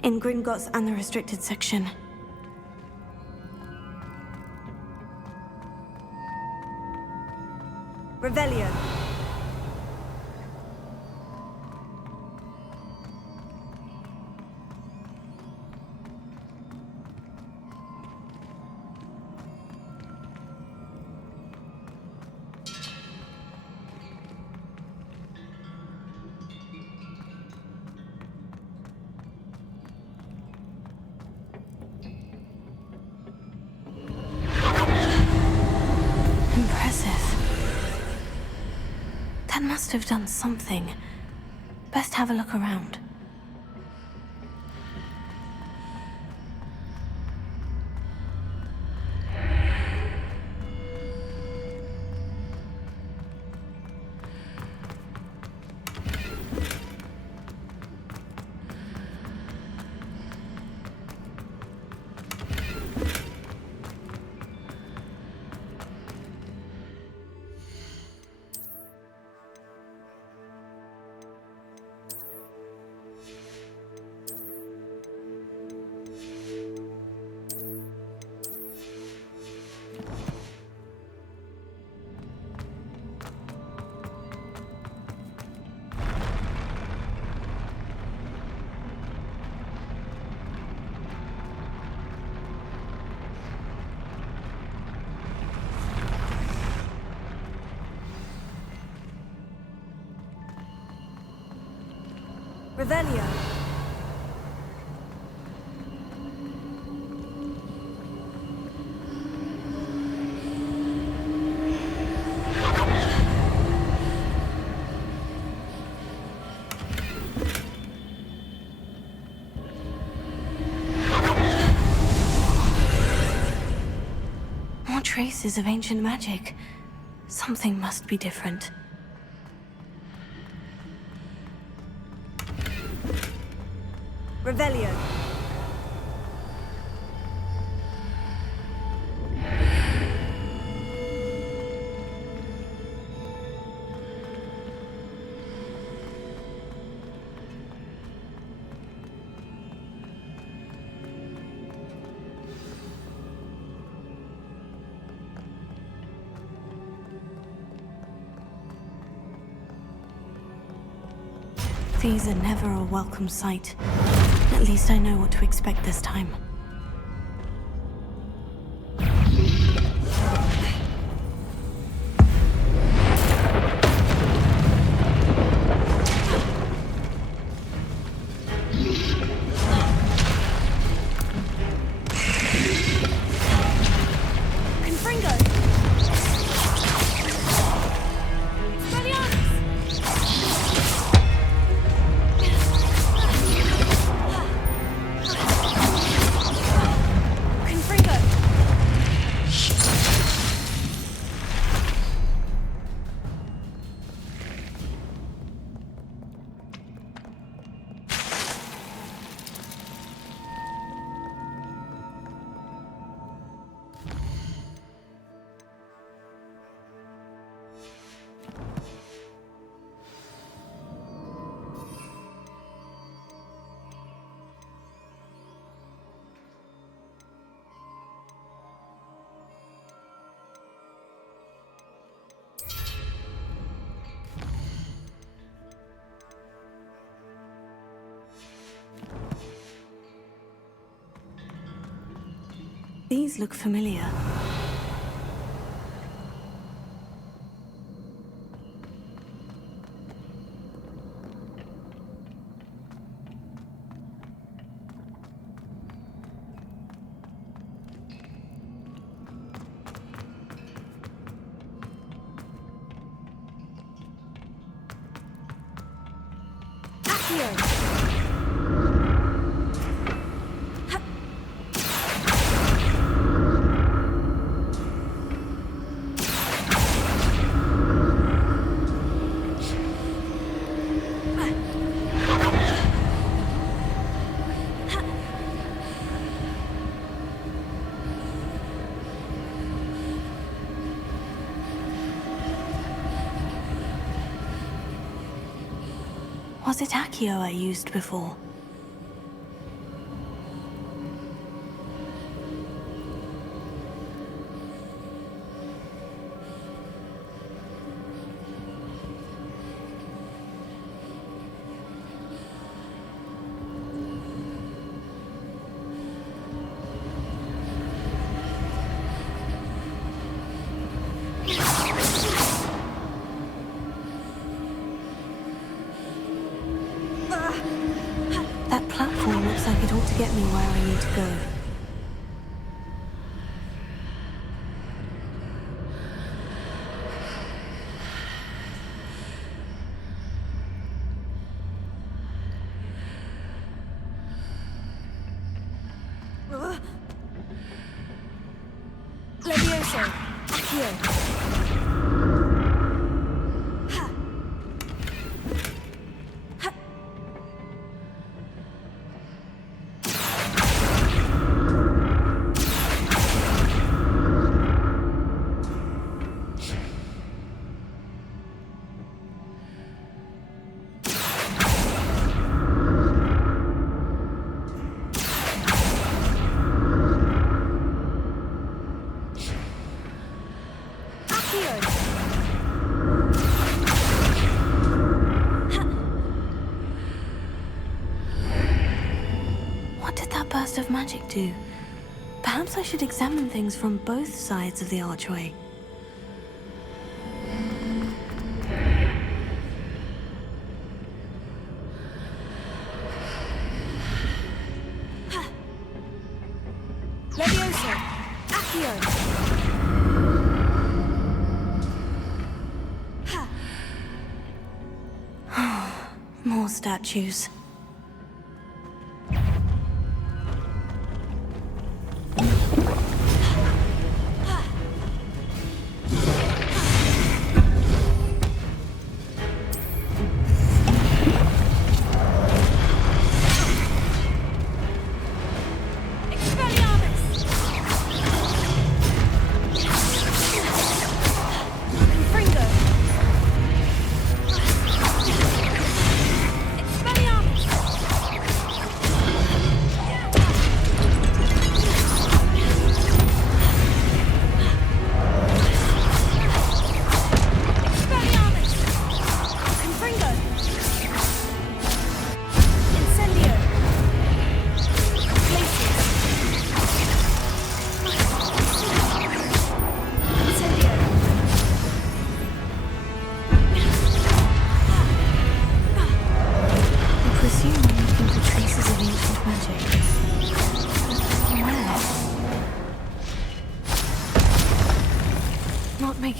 in Gringotts and the restricted section. Revelio. Must have done something. Best have a look around. Revelio. More traces of ancient magic. Something must be different. Revelio. These are never a welcome sight. At least I know what to expect this time. These look familiar. Was it Accio I used before? That platform looks like it ought to get me where I need to go. Levioso. Accio. What did that burst of magic do? Perhaps I should examine things from both sides of the archway. Levioso. Accio. More statues.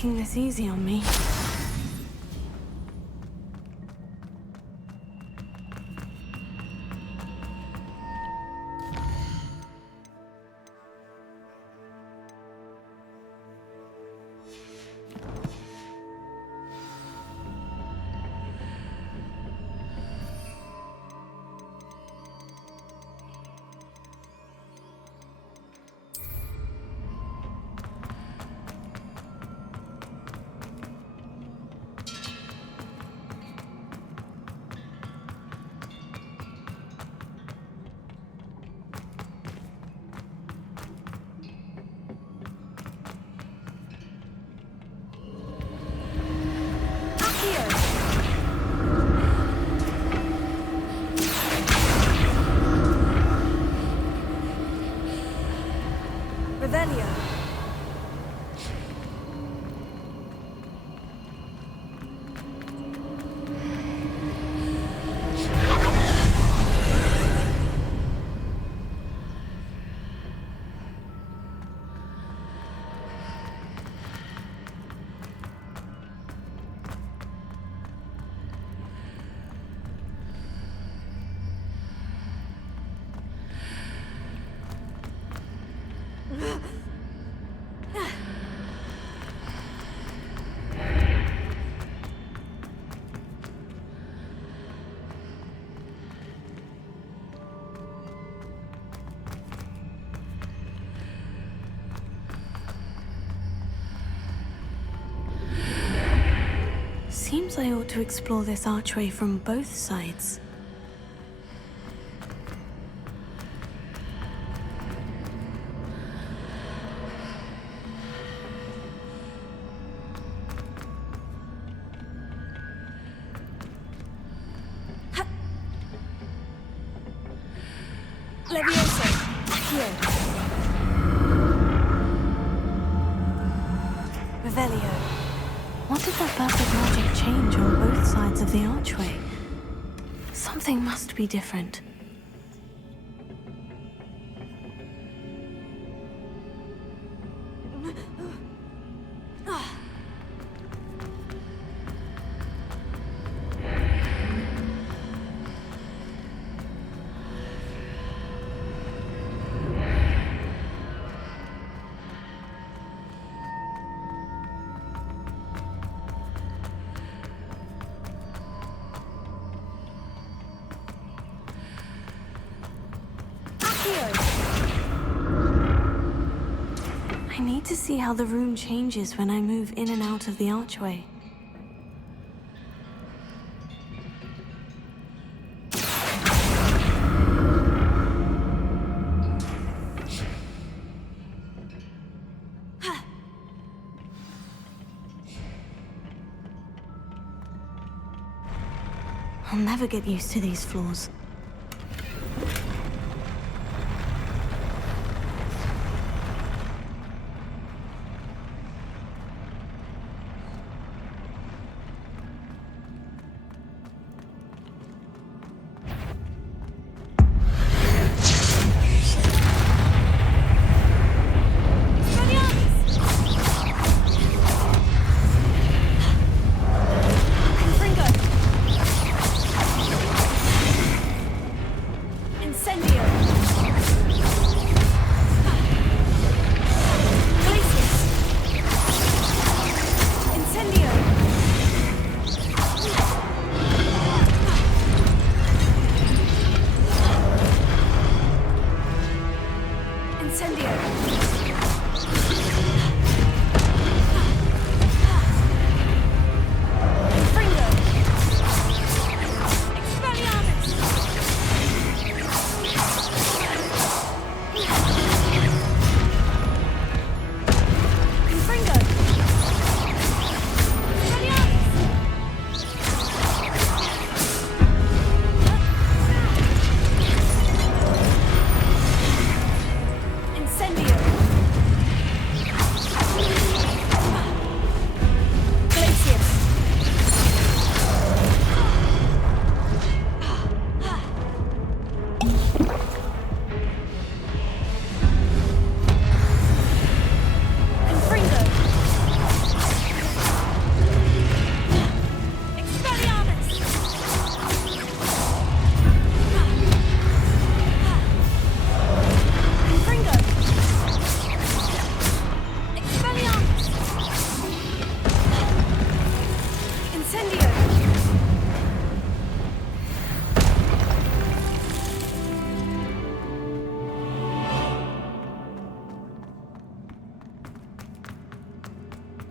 making this easy on me. Revelio. Seems I ought to explore this archway from both sides. Levioso, here. Revelio. What did that burst of magic change on both sides of the archway? Something must be different. I need to see how the room changes when I move in and out of the archway. I'll never get used to these floors.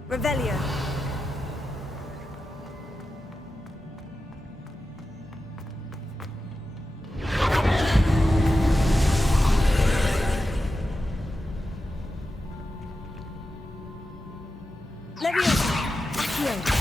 Revelio. Leviosa. Accio.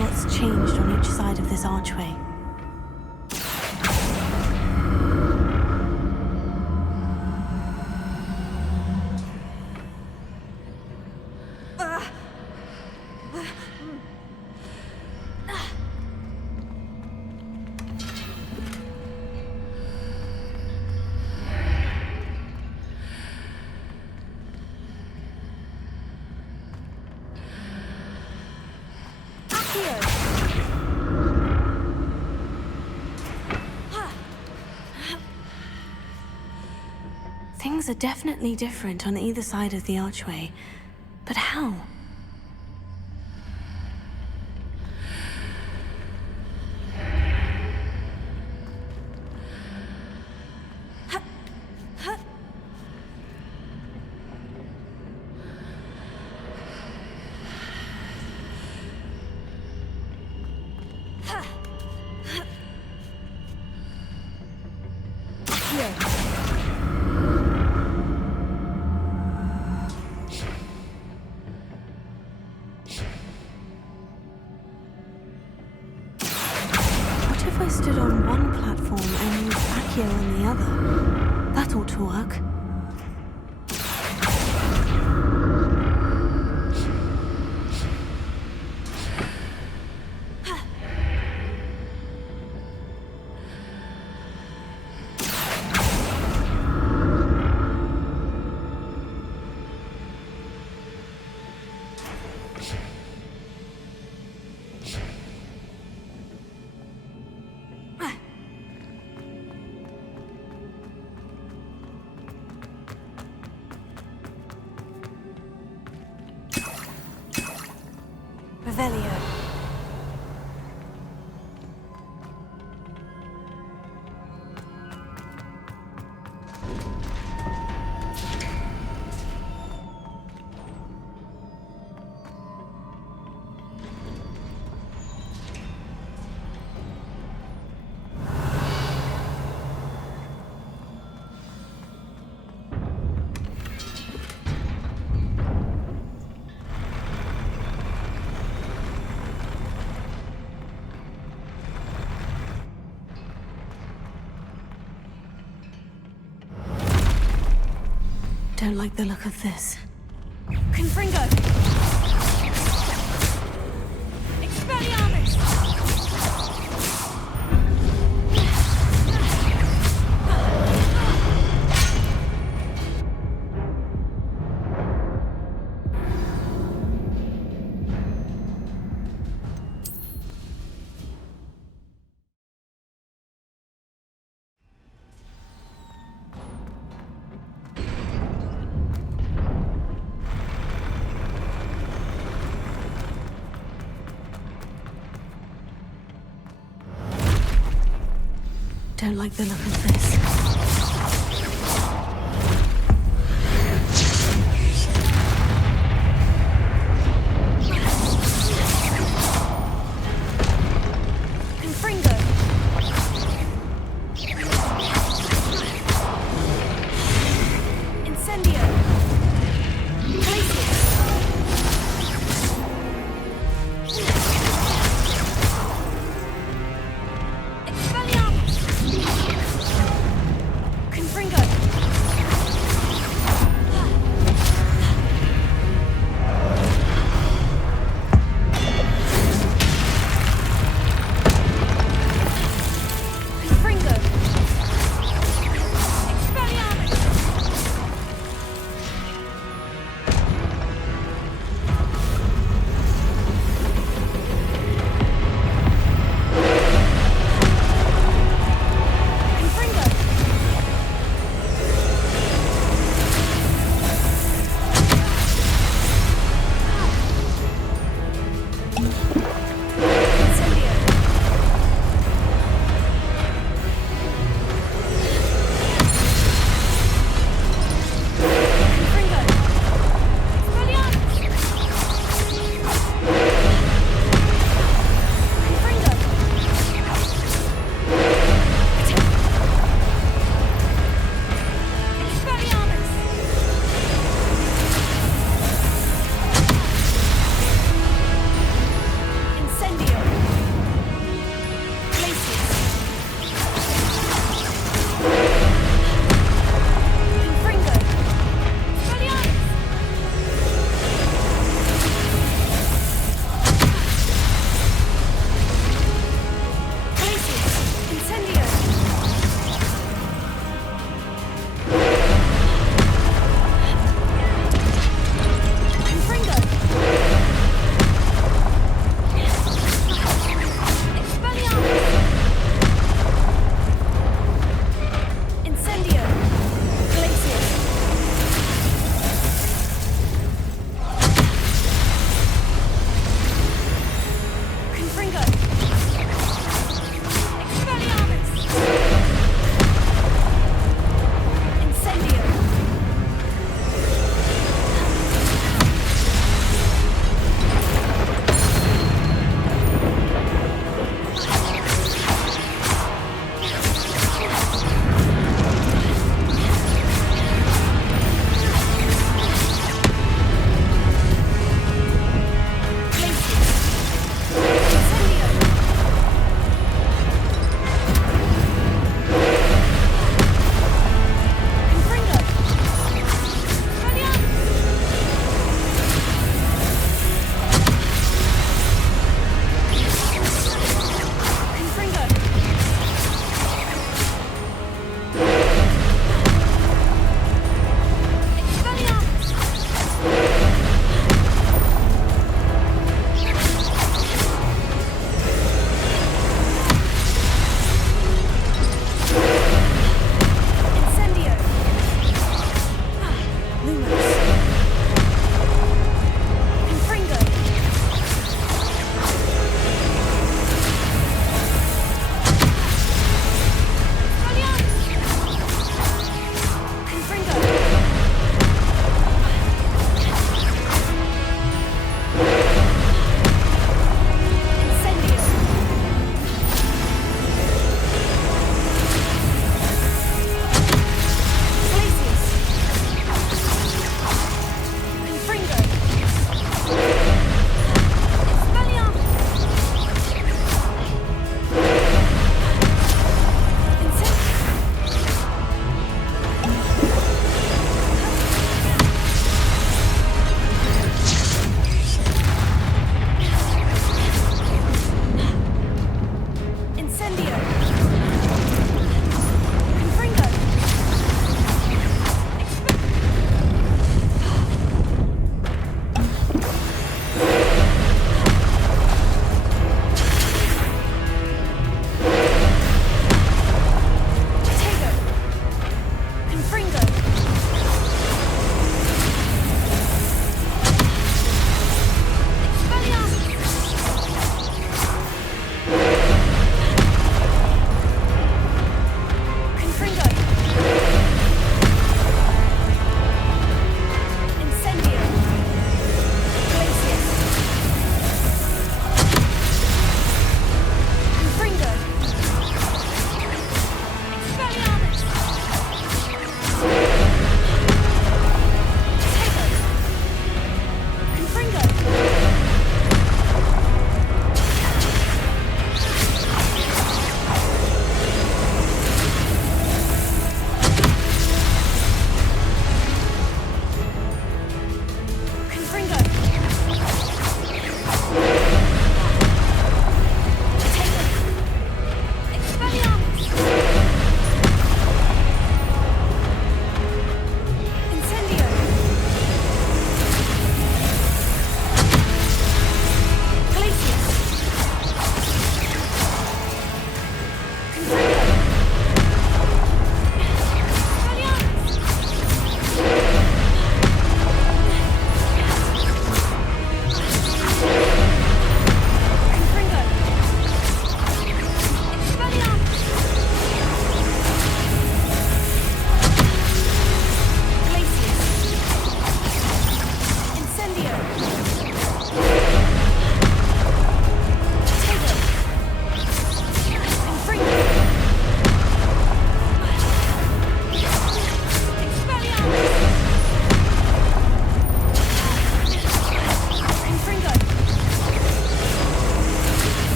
What's changed on each side of this archway? Things are definitely different on either side of the archway. But how? If I stood on one platform and used Accio on the other, that ought to work. Revelio. Don't like the look of this. Confringo! Expelliarmus! Don't like the look of this. Confringo! Incendio! Glacius! Expelliarmus!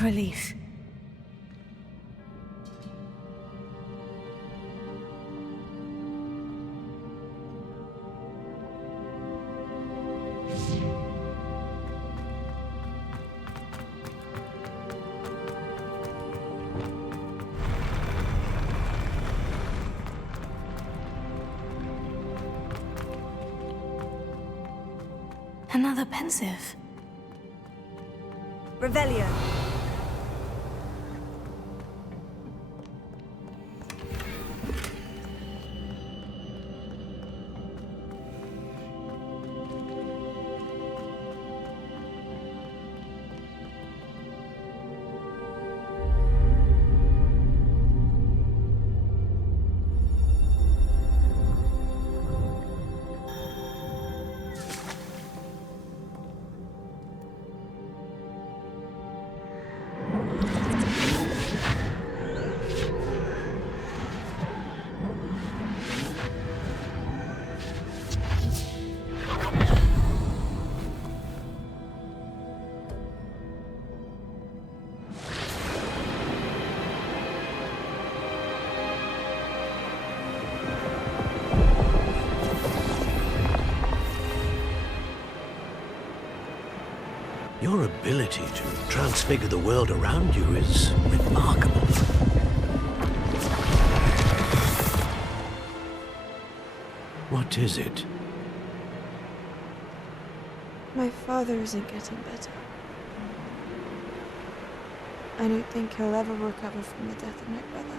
a relief. Another pensive. Revelio. Your ability to transfigure the world around you is remarkable. What is it? My father isn't getting better. I don't think he'll ever recover from the death of my brother.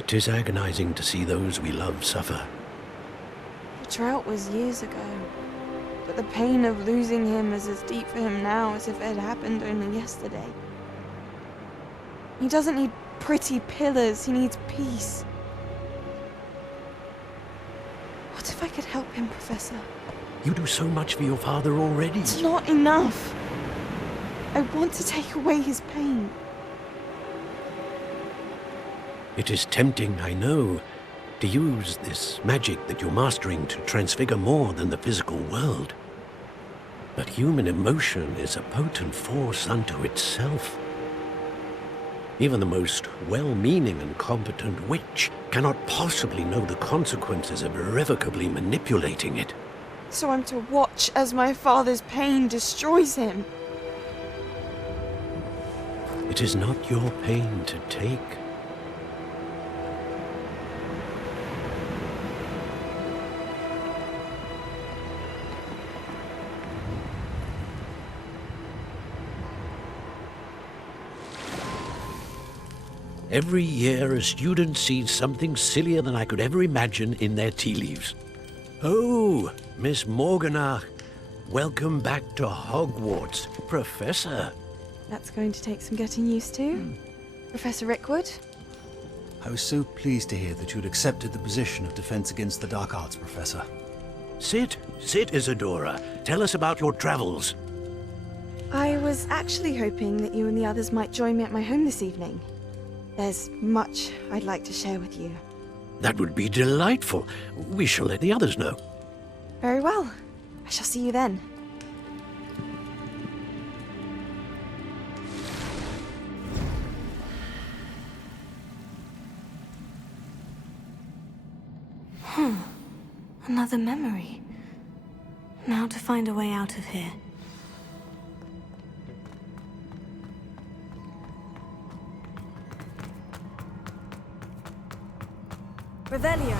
It is agonizing to see those we love suffer. The drought was years ago, but the pain of losing him is as deep for him now as if it had happened only yesterday. He doesn't need pretty pillars, he needs peace. What if I could help him, Professor? You do so much for your father already. It's not enough. I want to take away his pain. It is tempting, I know, to use this magic that you're mastering to transfigure more than the physical world. But human emotion is a potent force unto itself. Even the most well-meaning and competent witch cannot possibly know the consequences of irrevocably manipulating it. So I'm to watch as my father's pain destroys him. It is not your pain to take. Every year, a student sees something sillier than I could ever imagine in their tea leaves. Oh, Miss Morganach, welcome back to Hogwarts, Professor. That's going to take some getting used to. Professor Rickwood? I was so pleased to hear that you'd accepted the position of Defense Against the Dark Arts, Professor. Sit, Isadora. Tell us about your travels. I was actually hoping that you and the others might join me at my home this evening. There's much I'd like to share with you. That would be delightful. We shall let the others know. Very well. I shall see you then. Another memory. Now to find a way out of here. Revelio.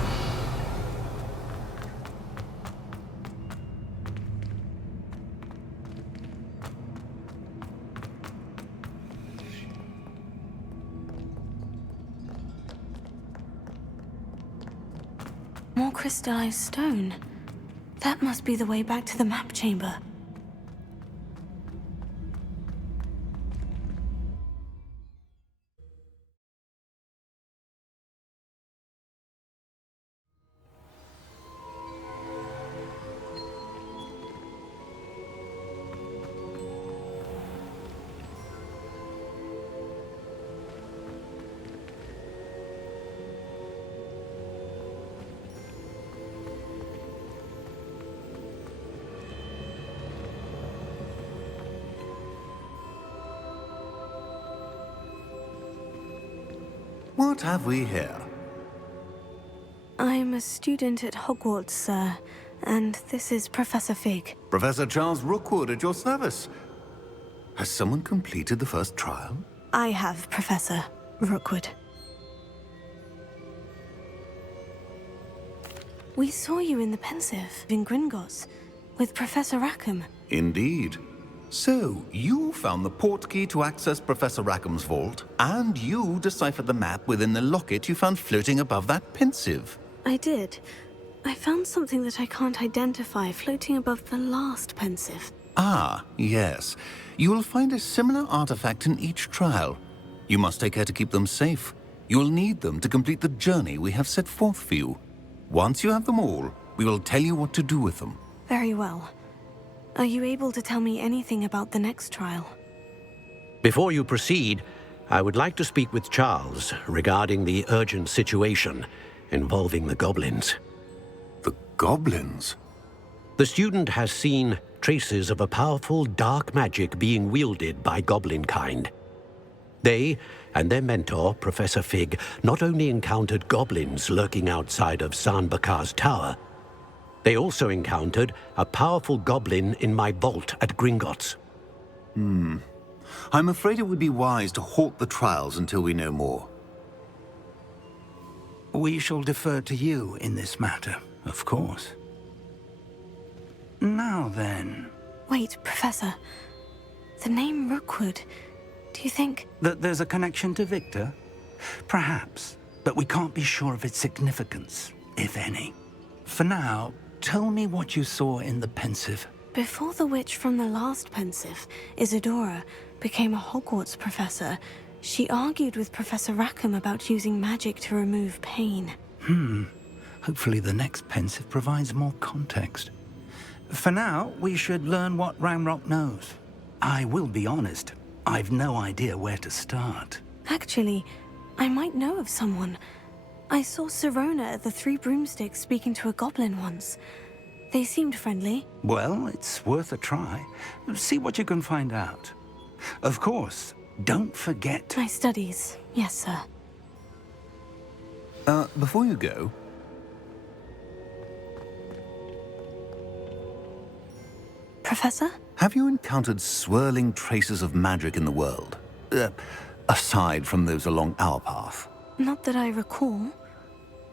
More crystallized stone. That must be the way back to the map chamber. What have we here? I'm a student at Hogwarts, sir, and this is Professor Fig. Professor Charles Rookwood at your service. Has someone completed the first trial? I have, Professor Rookwood. We saw you in the Pensive in Gringotts with Professor Rackham. Indeed. So, you found the portkey to access Professor Rackham's vault, and you deciphered the map within the locket you found floating above that Pensive. I did. I found something that I can't identify floating above the last Pensive. Ah, yes. You will find a similar artifact in each trial. You must take care to keep them safe. You will need them to complete the journey we have set forth for you. Once you have them all, we will tell you what to do with them. Very well. Are you able to tell me anything about the next trial? Before you proceed, I would like to speak with Charles regarding the urgent situation involving the goblins. The goblins? The student has seen traces of a powerful dark magic being wielded by goblin kind. They and their mentor, Professor Fig, not only encountered goblins lurking outside of Sanbakar's tower, they also encountered a powerful goblin in my vault at Gringotts. I'm afraid it would be wise to halt the trials until we know more. We shall defer to you in this matter, of course. Now then... Wait, Professor. The name Rookwood, do you think... That there's a connection to Victor? Perhaps, but we can't be sure of its significance, if any. For now, tell me what you saw in the Pensive. Before the witch from the last Pensive, Isadora, became a Hogwarts professor, she argued with Professor Rackham about using magic to remove pain. Hopefully the next Pensive provides more context. For now, we should learn what Ranrock knows. I will be honest, I've no idea where to start. Actually, I might know of someone. I saw Sirona at the Three Broomsticks speaking to a goblin once. They seemed friendly. Well, it's worth a try. See what you can find out. Of course, don't forget... My studies, yes, sir. Before you go... Professor? Have you encountered swirling traces of magic in the world? Aside from those along our path? Not that I recall.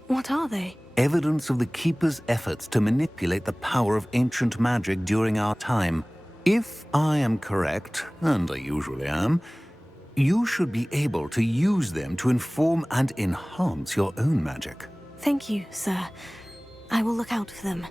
What are they? Evidence of the Keeper's efforts to manipulate the power of ancient magic during our time. If I am correct, and I usually am, you should be able to use them to inform and enhance your own magic. Thank you, sir. I will look out for them.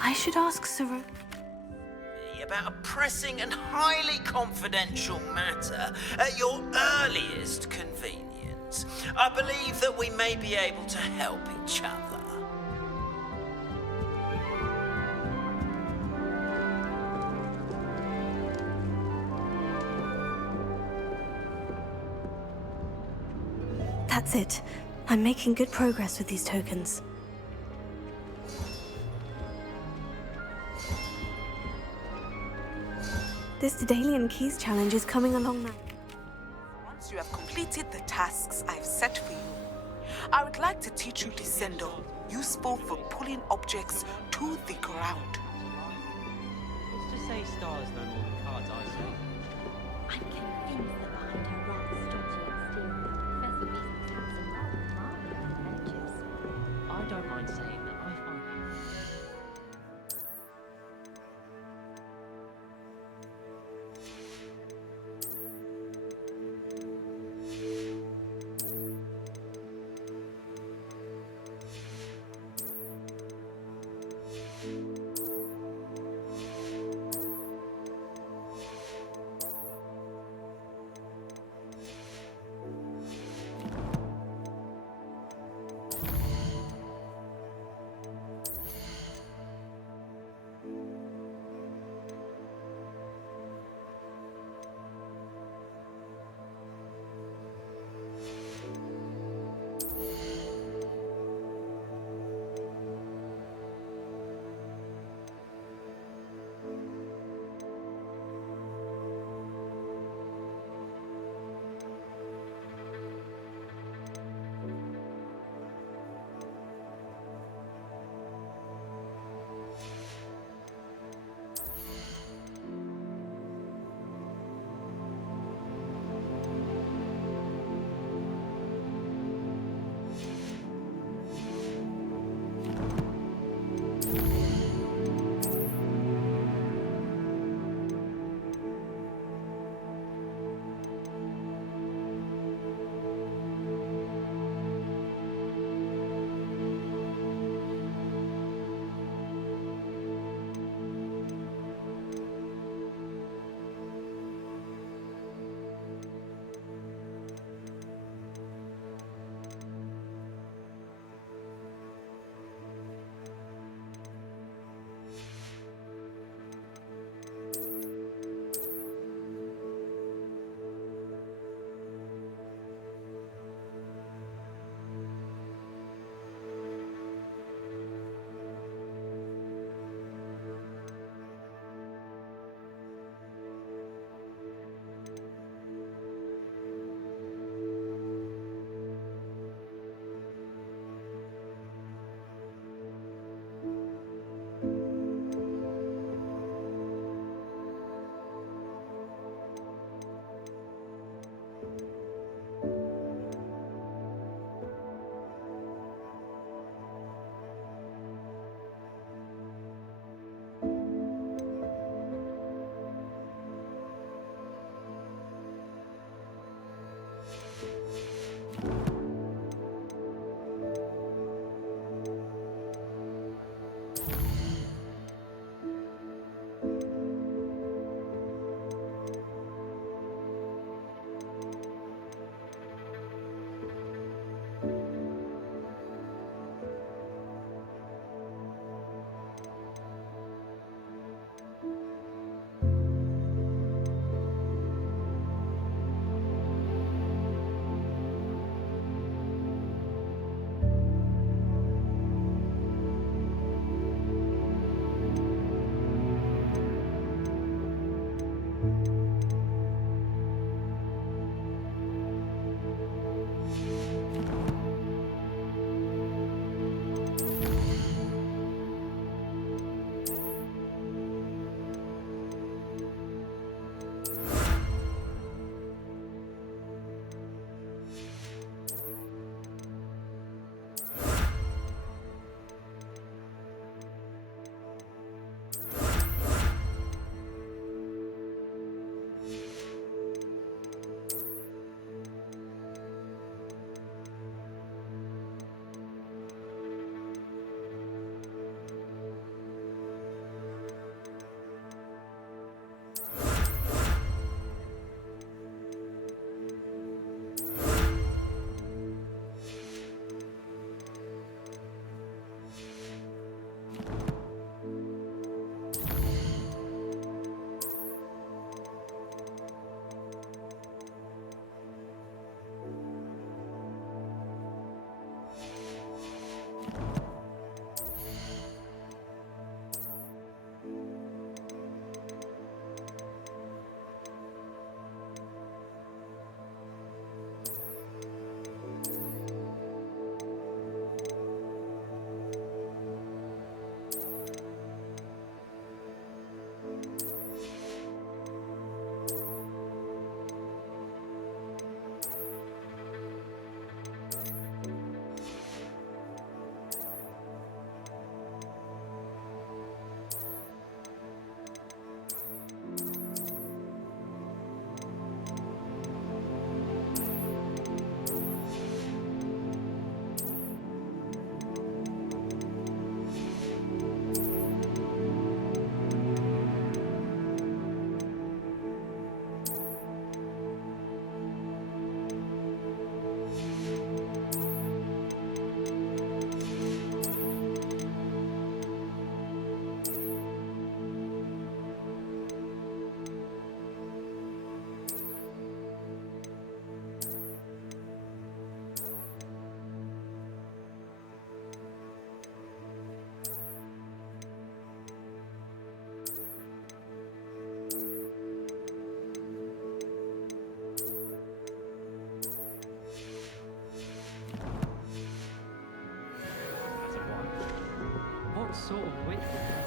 I should ask Sirona... About a pressing and highly confidential matter at your earliest convenience. I believe that we may be able to help each other. That's it. I'm making good progress with these tokens. This Daedalian Keys challenge is coming along now. Once you have completed the tasks I've set for you, I would like to teach you Descendo, useful for pulling objects to the ground. Let's just say stars no more than cards, I say. I'm convinced that behind her rather stodgy exterior, Professor Weasley's has some rather marvelous adventures. I don't mind saying that I find sword with him.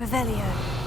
Revelio.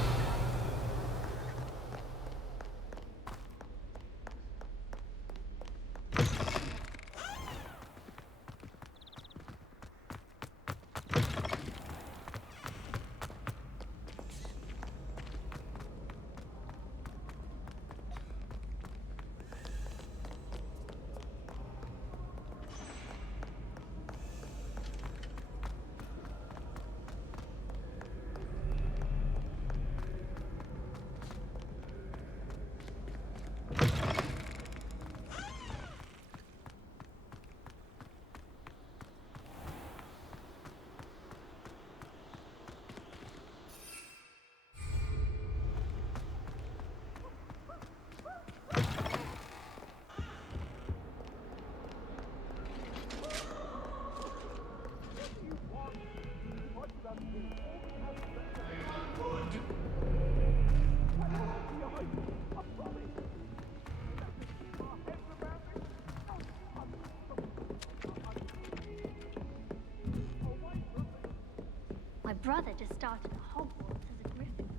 My brother just started at Hogwarts as a griffin.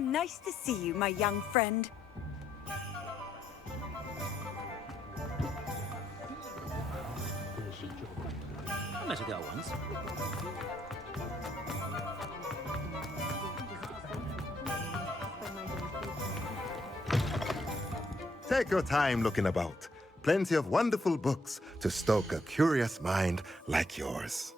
nice to see you, my young friend. I met a girl once. Take your time looking about. Plenty of wonderful books to stoke a curious mind like yours.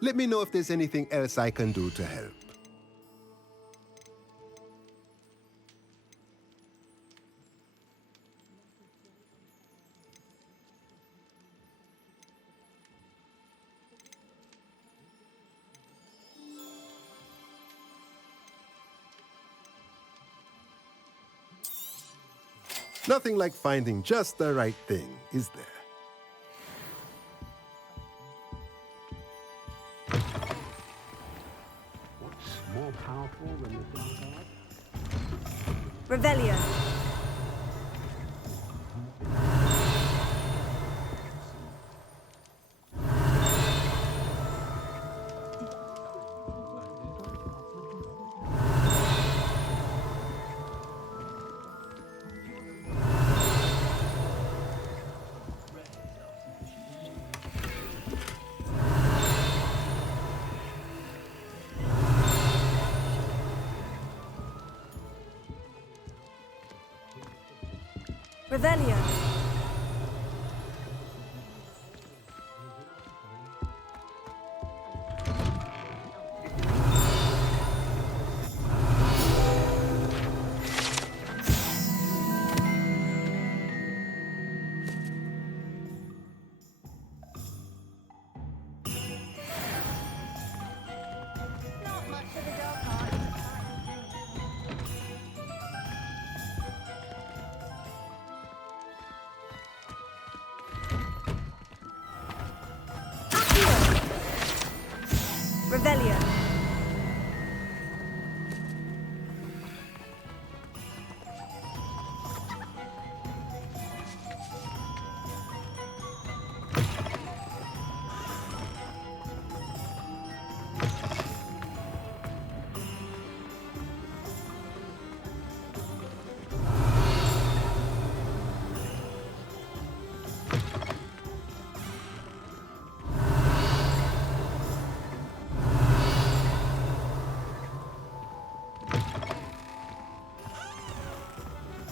Let me know if there's anything else I can do to help. Nothing like finding just the right thing, is there? What's more powerful than the dark art? Revelio. Revelio. Not much of a dark art. Revelio.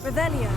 Revelio.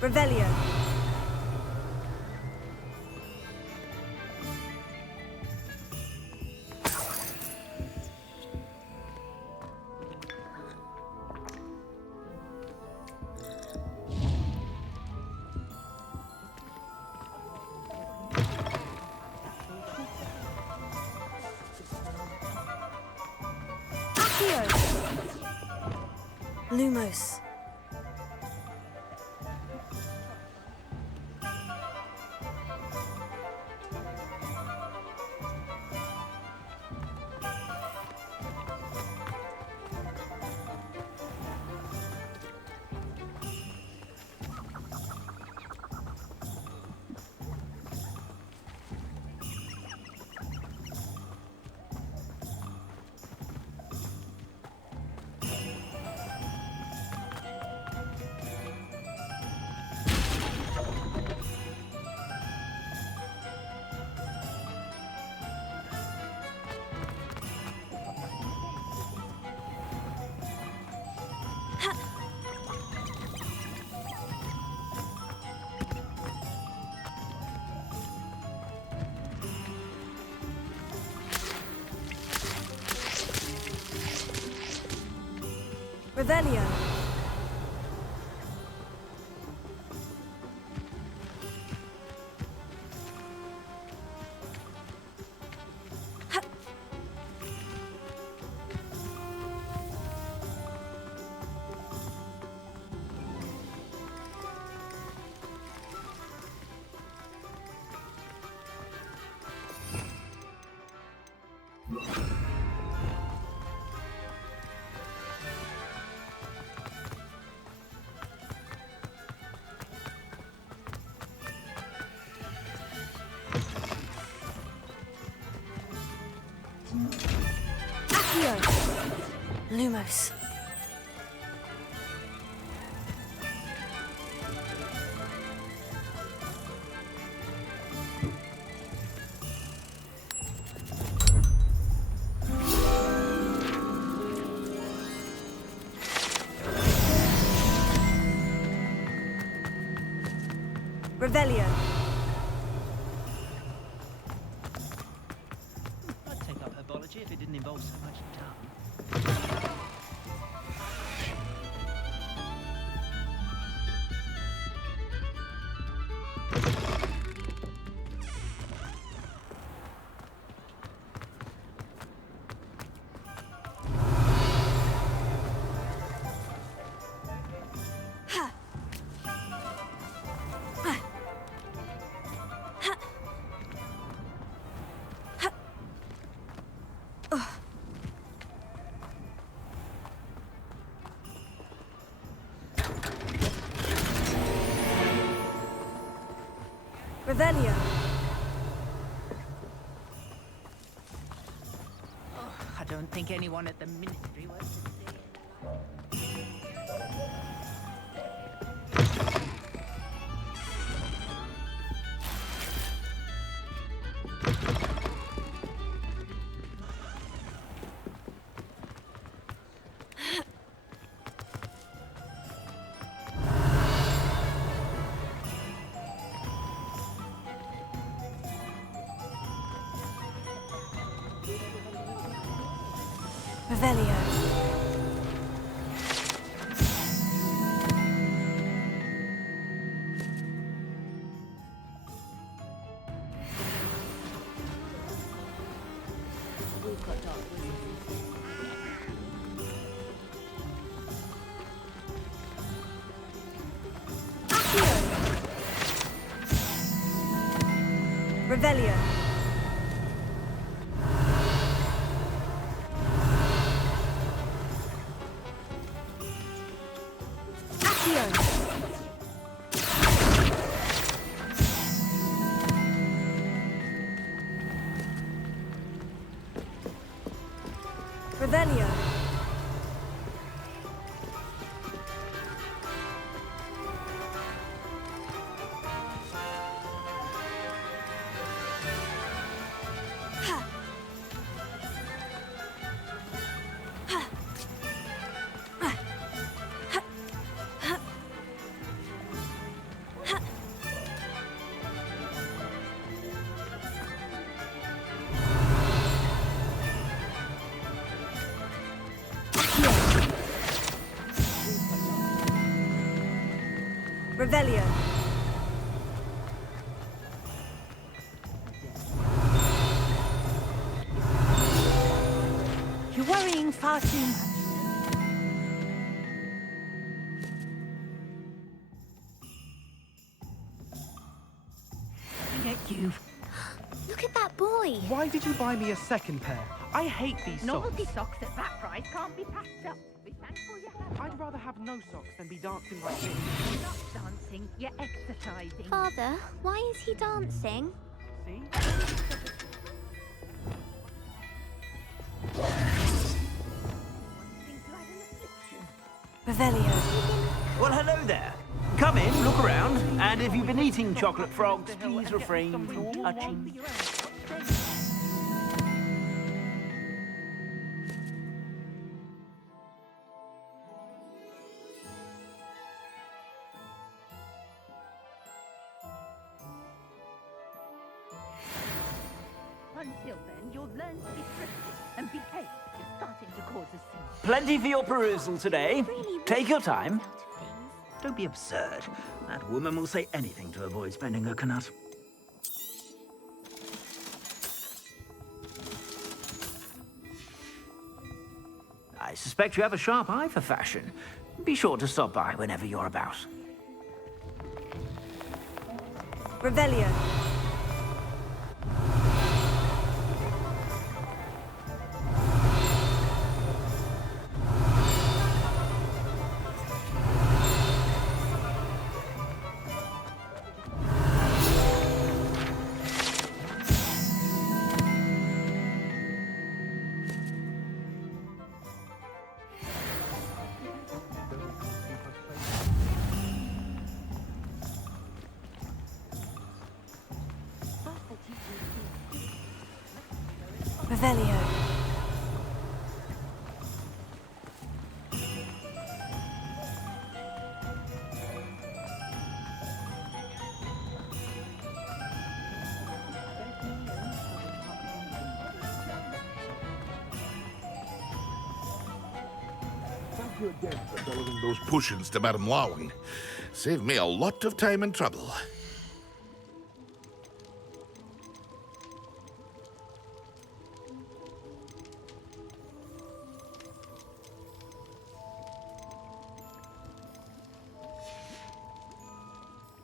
Revelio. Lumos. Revelio. Accio. Lumos. Revelio. I'd take up herbology if it didn't involve so much dung. Revelio. I don't think anyone at the ministry works today. Revelio. We've got dark Revelio. Revelio. Revelio. You're worrying far too much. Get you. Look at that boy. Why did you buy me a second pair? I hate these socks. Novelty socks at that price can't be passed up. Be thankful you have. I'd rather have no socks than be dancing like this. You're not dancing, you're exercising. Father, why is he dancing? See? Revelio. Well, hello there. Come in, look around, and if you've been eating chocolate frogs, please refrain from touching. Until then, you'll learn to be thrifty and behave. You're starting to cause a scene. Plenty for your perusal today. Take your time. Don't be absurd. That woman will say anything to avoid spending her knut. I suspect you have a sharp eye for fashion. Be sure to stop by whenever you're about. Revelio. Revelio. Thank you again for delivering those potions to Madame Lawing. Saved me a lot of time and trouble.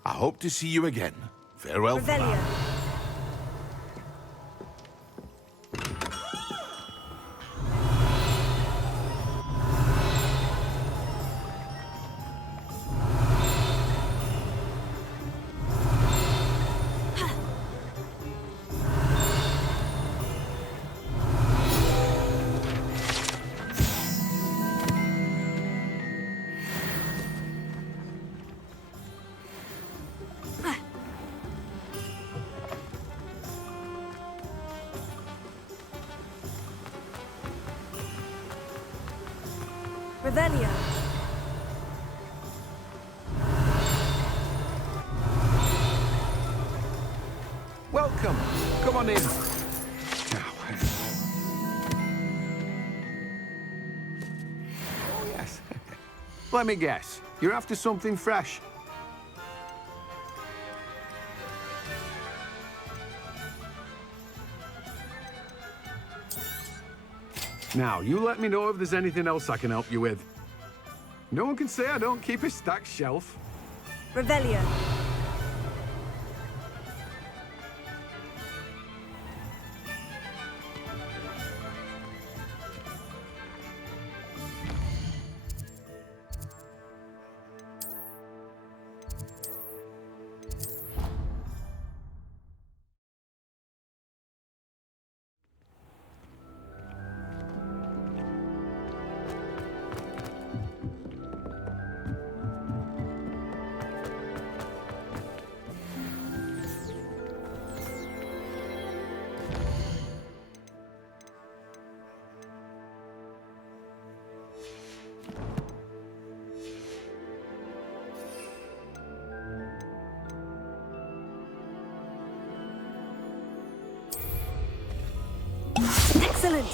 I hope to see you again. Farewell for Revelio. now. Revelio. Welcome. Come on in. Oh, yes. Let me guess. You're after something fresh. Now, you let me know if there's anything else I can help you with. No one can say I don't keep a stacked shelf. Revelio. Excellent.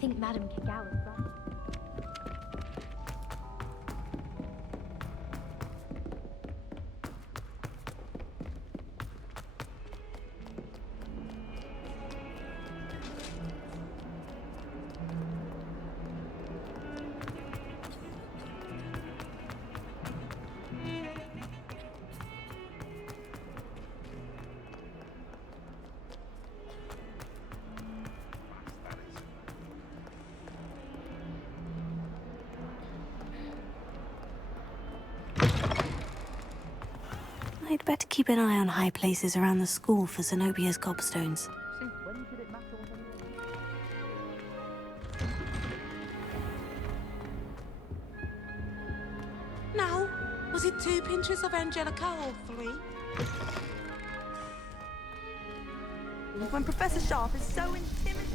think Madame Kagawa's right. I'd better keep an eye on high places around the school for Zenobia's gobstones. Now, was it 2 pinches of Angelica or 3? When Professor Sharp is so intimidating.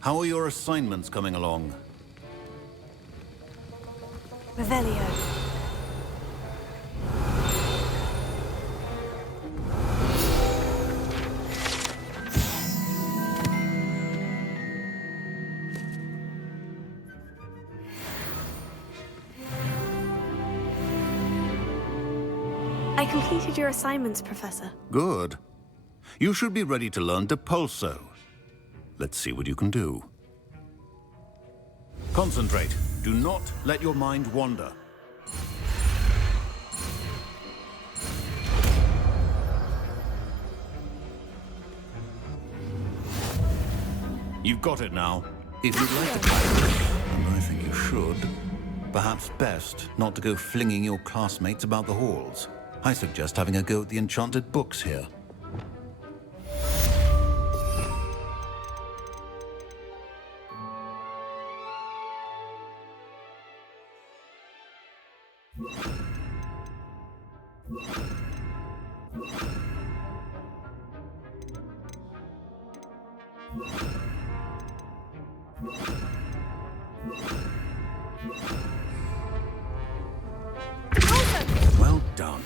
How are your assignments coming along? Revelio. I completed your assignments, Professor. Good. You should be ready to learn Depulso. Let's see what you can do. Concentrate. Do not let your mind wander. You've got it now. If you'd like to practice, and I think you should, perhaps best not to go flinging your classmates about the halls. I suggest having a go at the enchanted books here. Well done.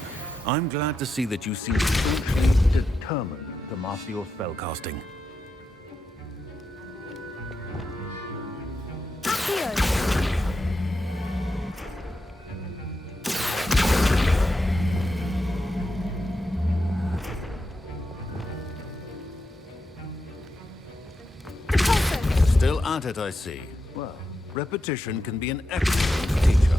I'm glad to see that you seem staunchly determined to master your spellcasting. Still at it, I see. Well, repetition can be an excellent teacher.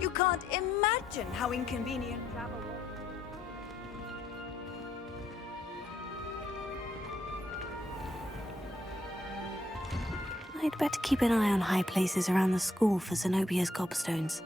You can't imagine how inconvenient travel was. I'd better keep an eye on high places around the school for Zenobia's gobstones.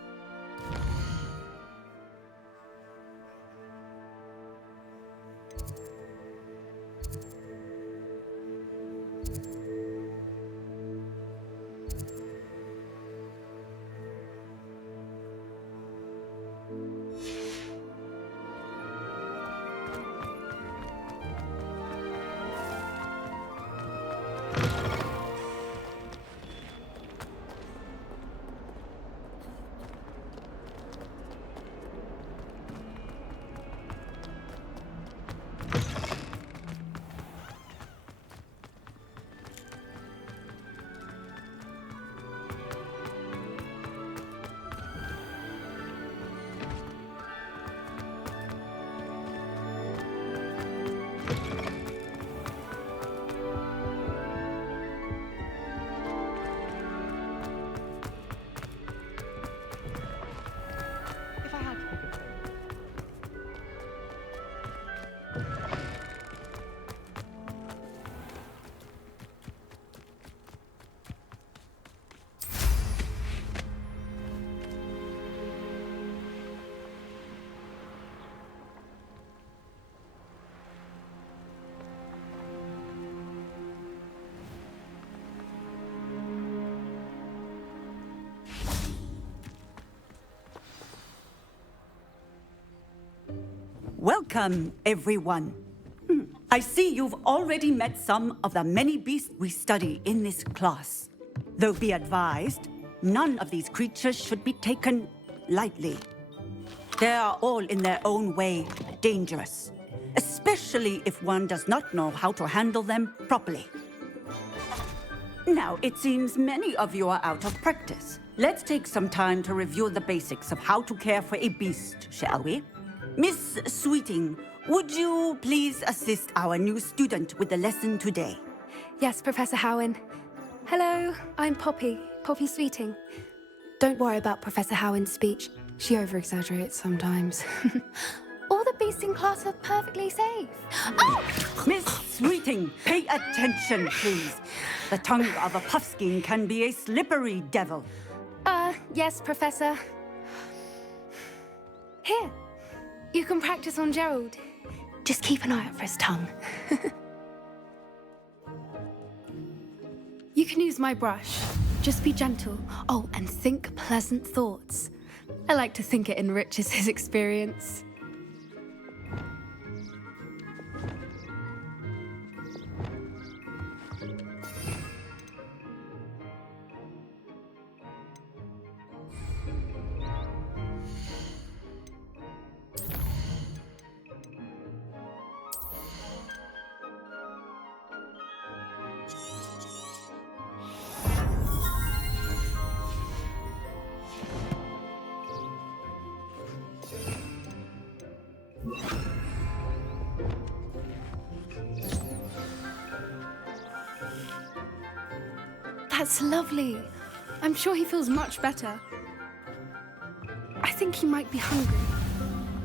Welcome, everyone. I see you've already met some of the many beasts we study in this class. Though be advised, none of these creatures should be taken lightly. They are all in their own way dangerous, especially if one does not know how to handle them properly. Now, it seems many of you are out of practice. Let's take some time to review the basics of how to care for a beast, shall we? Miss Sweeting, would you please assist our new student with the lesson today? Yes, Professor Howen. Hello, I'm Poppy Sweeting. Don't worry about Professor Howen's speech. She over-exaggerates sometimes. All the beasts in class are perfectly safe. Oh! Miss Sweeting, pay attention, please. The tongue of a puffskein can be a slippery devil. Yes, Professor. Here, you can practice on Gerald. Just keep an eye out for his tongue. You can use my brush. Just be gentle. Oh, and think pleasant thoughts. I like to think it enriches his experience. That's lovely. I'm sure he feels much better. I think he might be hungry.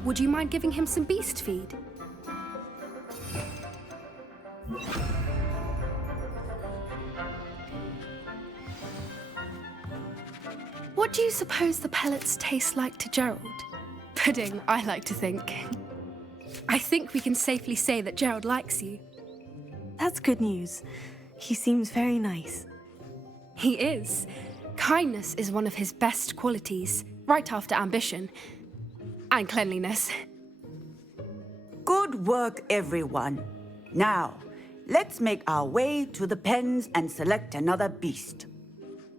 Would you mind giving him some beast feed? What do you suppose the pellets taste like to Gerald? Pudding, I like to think. I think we can safely say that Gerald likes you. That's good news. He seems very nice. He is. Kindness is one of his best qualities, right after ambition. And cleanliness. Good work, everyone. Now, let's make our way to the pens and select another beast.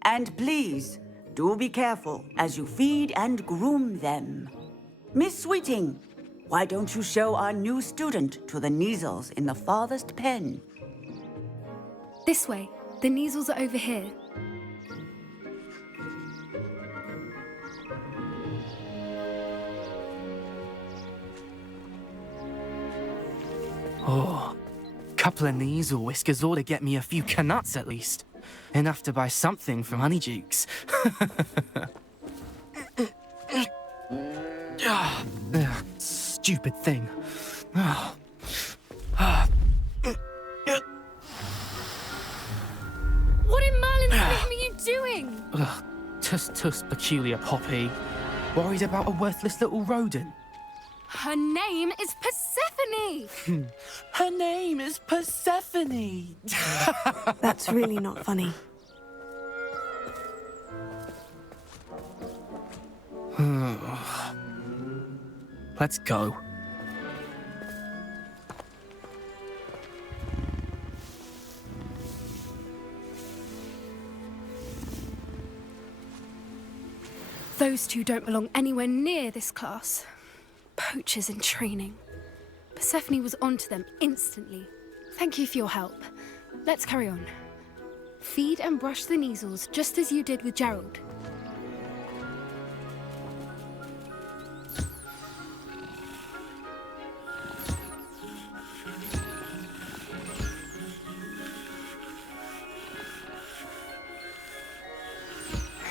And please, do be careful as you feed and groom them. Miss Sweeting, why don't you show our new student to the Neasels in the farthest pen? This way. The Neasels are over here. Oh, couple of Neasel whiskers ought to get me a few canuts at least. Enough to buy something from Honeydukes. Stupid thing. What in Merlin's name are you doing? Tuss, peculiar Poppy. Worried about a worthless little rodent. Her name is Persephone! Her name is Persephone! That's really not funny. Let's go. Those two don't belong anywhere near this class. Poachers in training. Persephone was onto them instantly. Thank you for your help. Let's carry on. Feed and brush the Neasels just as you did with Gerald.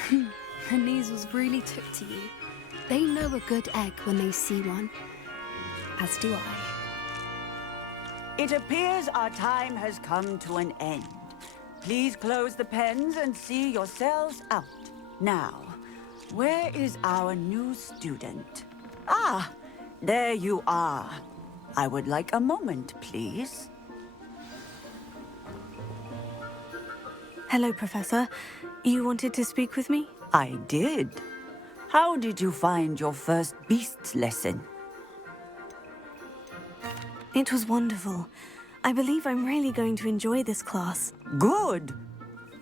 The Neasels really took to you. They know a good egg when they see one. As do I. It appears our time has come to an end. Please close the pens and see yourselves out. Now, where is our new student? Ah, there you are. I would like a moment, please. Hello, Professor. You wanted to speak with me? I did. How did you find your first beasts lesson? It was wonderful. I believe I'm really going to enjoy this class. Good.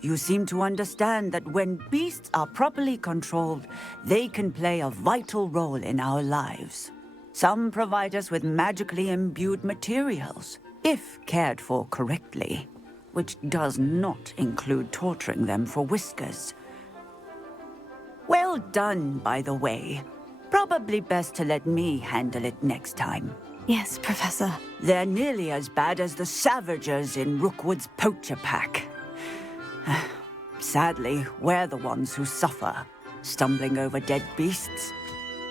You seem to understand that when beasts are properly controlled, they can play a vital role in our lives. Some provide us with magically imbued materials, if cared for correctly, which does not include torturing them for whiskers. Well done, by the way. Probably best to let me handle it next time. Yes, Professor. They're nearly as bad as the Savagers in Rookwood's poacher pack. Sadly, we're the ones who suffer, stumbling over dead beasts.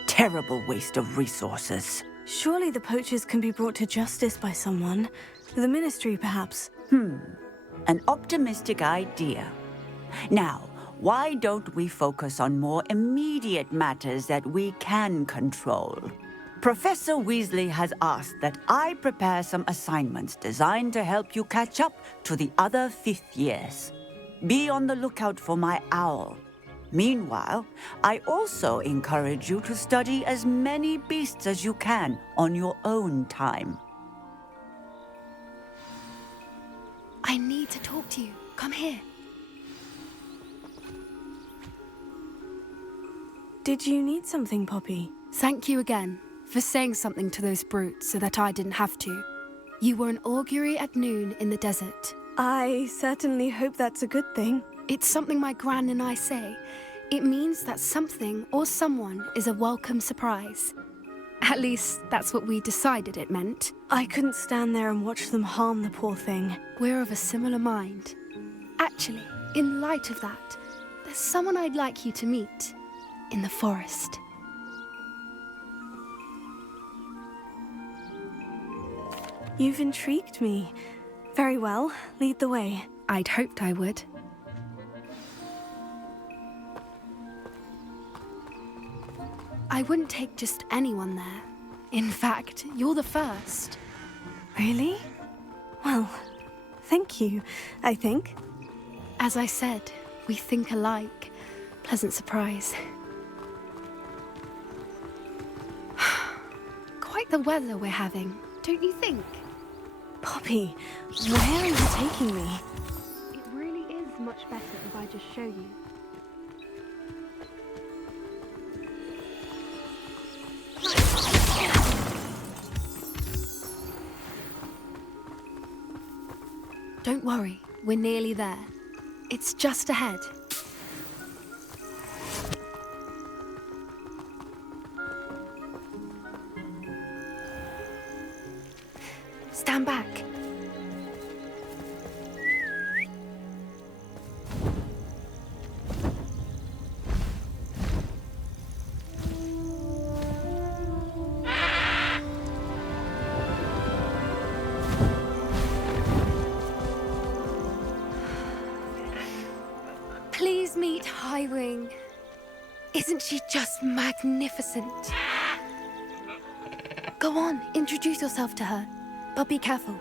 Terrible waste of resources. Surely the poachers can be brought to justice by someone. The Ministry, perhaps. An optimistic idea. Now, why don't we focus on more immediate matters that we can control? Professor Weasley has asked that I prepare some assignments designed to help you catch up to the other fifth years. Be on the lookout for my owl. Meanwhile, I also encourage you to study as many beasts as you can on your own time. I need to talk to you. Come here. Did you need something, Poppy? Thank you again for saying something to those brutes so that I didn't have to. You were an augury at noon in the desert. I certainly hope that's a good thing. It's something my gran and I say. It means that something or someone is a welcome surprise. At least, that's what we decided it meant. I couldn't stand there and watch them harm the poor thing. We're of a similar mind. Actually, in light of that, there's someone I'd like you to meet in the forest. You've intrigued me. Very well, lead the way. I'd hoped I would. I wouldn't take just anyone there. In fact, you're the first. Really? Well, thank you, I think. As I said, we think alike. Pleasant surprise. Quite the weather we're having, don't you think? Poppy, where are you taking me? It really is much better if I just show you. Don't worry, we're nearly there. It's just ahead. Stand back. Please meet Highwing. Isn't she just magnificent? Go on, introduce yourself to her. But be careful.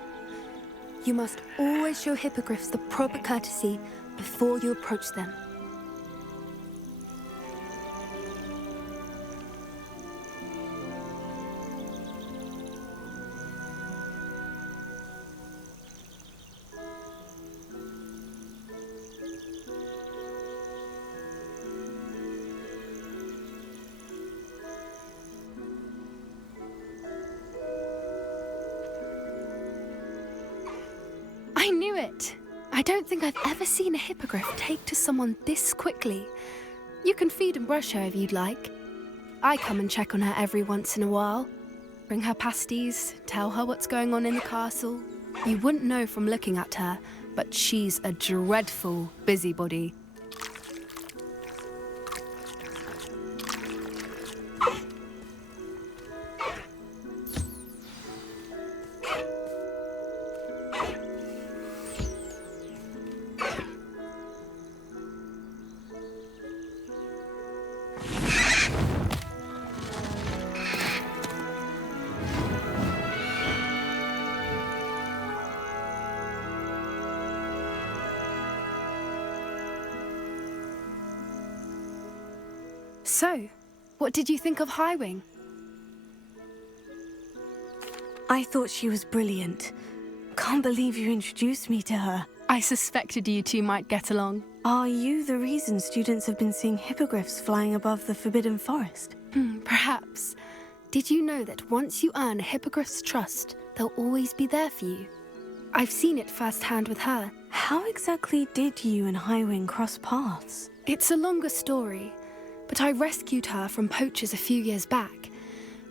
You must always show hippogriffs the proper courtesy before you approach them. I knew it! I don't think I've ever seen a hippogriff take to someone this quickly. You can feed and brush her if you'd like. I come and check on her every once in a while. Bring her pasties, tell her what's going on in the castle. You wouldn't know from looking at her, but she's a dreadful busybody. So, what did you think of Highwing? I thought she was brilliant. Can't believe you introduced me to her. I suspected you two might get along. Are you the reason students have been seeing hippogriffs flying above the Forbidden Forest? Perhaps. Did you know that once you earn a hippogriff's trust, they'll always be there for you? I've seen it firsthand with her. How exactly did you and Highwing cross paths? It's a longer story, but I rescued her from poachers a few years back.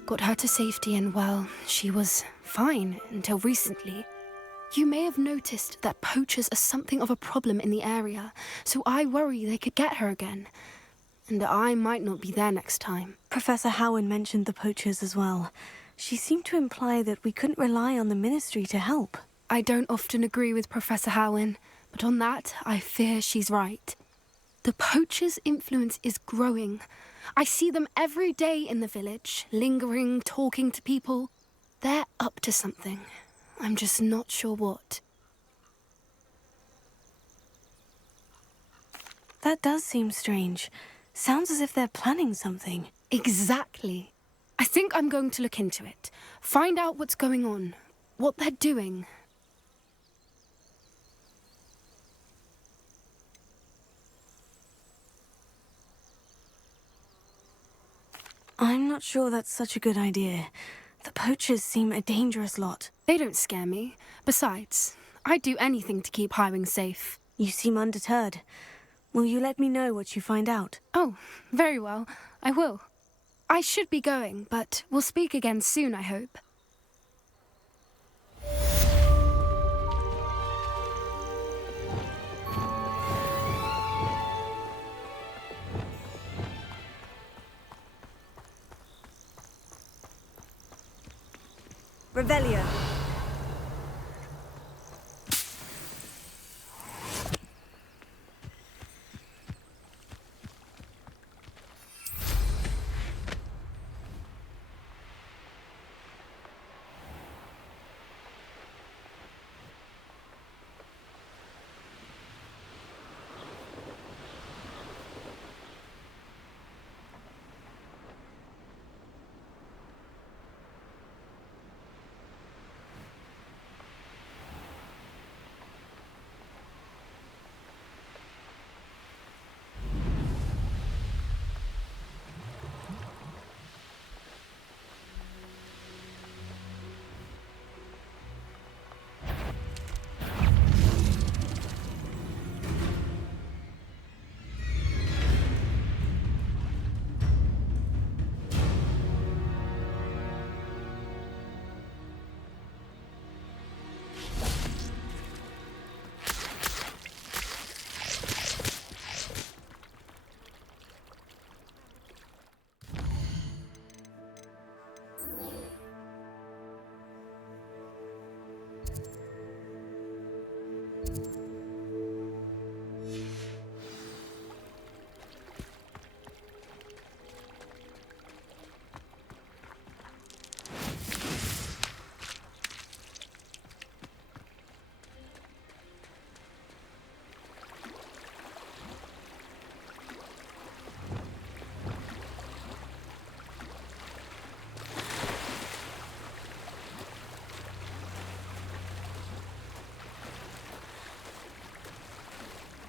Got her to safety and, well, she was fine until recently. You may have noticed that poachers are something of a problem in the area, so I worry they could get her again. And I might not be there next time. Professor Howen mentioned the poachers as well. She seemed to imply that we couldn't rely on the Ministry to help. I don't often agree with Professor Howen, but on that, I fear she's right. The poachers' influence is growing. I see them every day in the village, lingering, talking to people. They're up to something. I'm just not sure what. That does seem strange. Sounds as if they're planning something. Exactly. I think I'm going to look into it. Find out what's going on. What they're doing. I'm not sure that's such a good idea. The poachers seem a dangerous lot. They don't scare me. Besides, I'd do anything to keep Highwing safe. You seem undeterred. Will you let me know what you find out? Oh, very well. I will. I should be going, but we'll speak again soon, I hope. Revelio.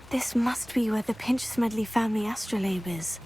This must be where the Pinch-Smedley family astrolabe is.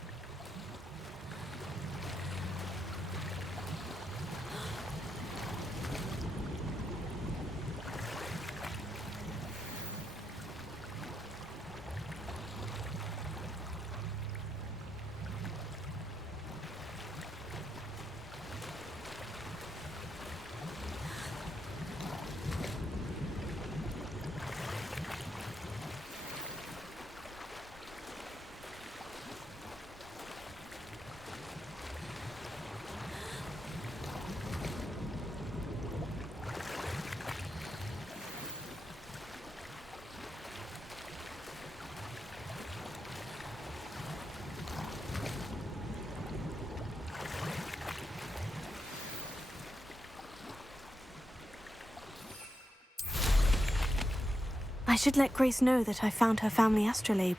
I should let Grace know that I found her family astrolabe.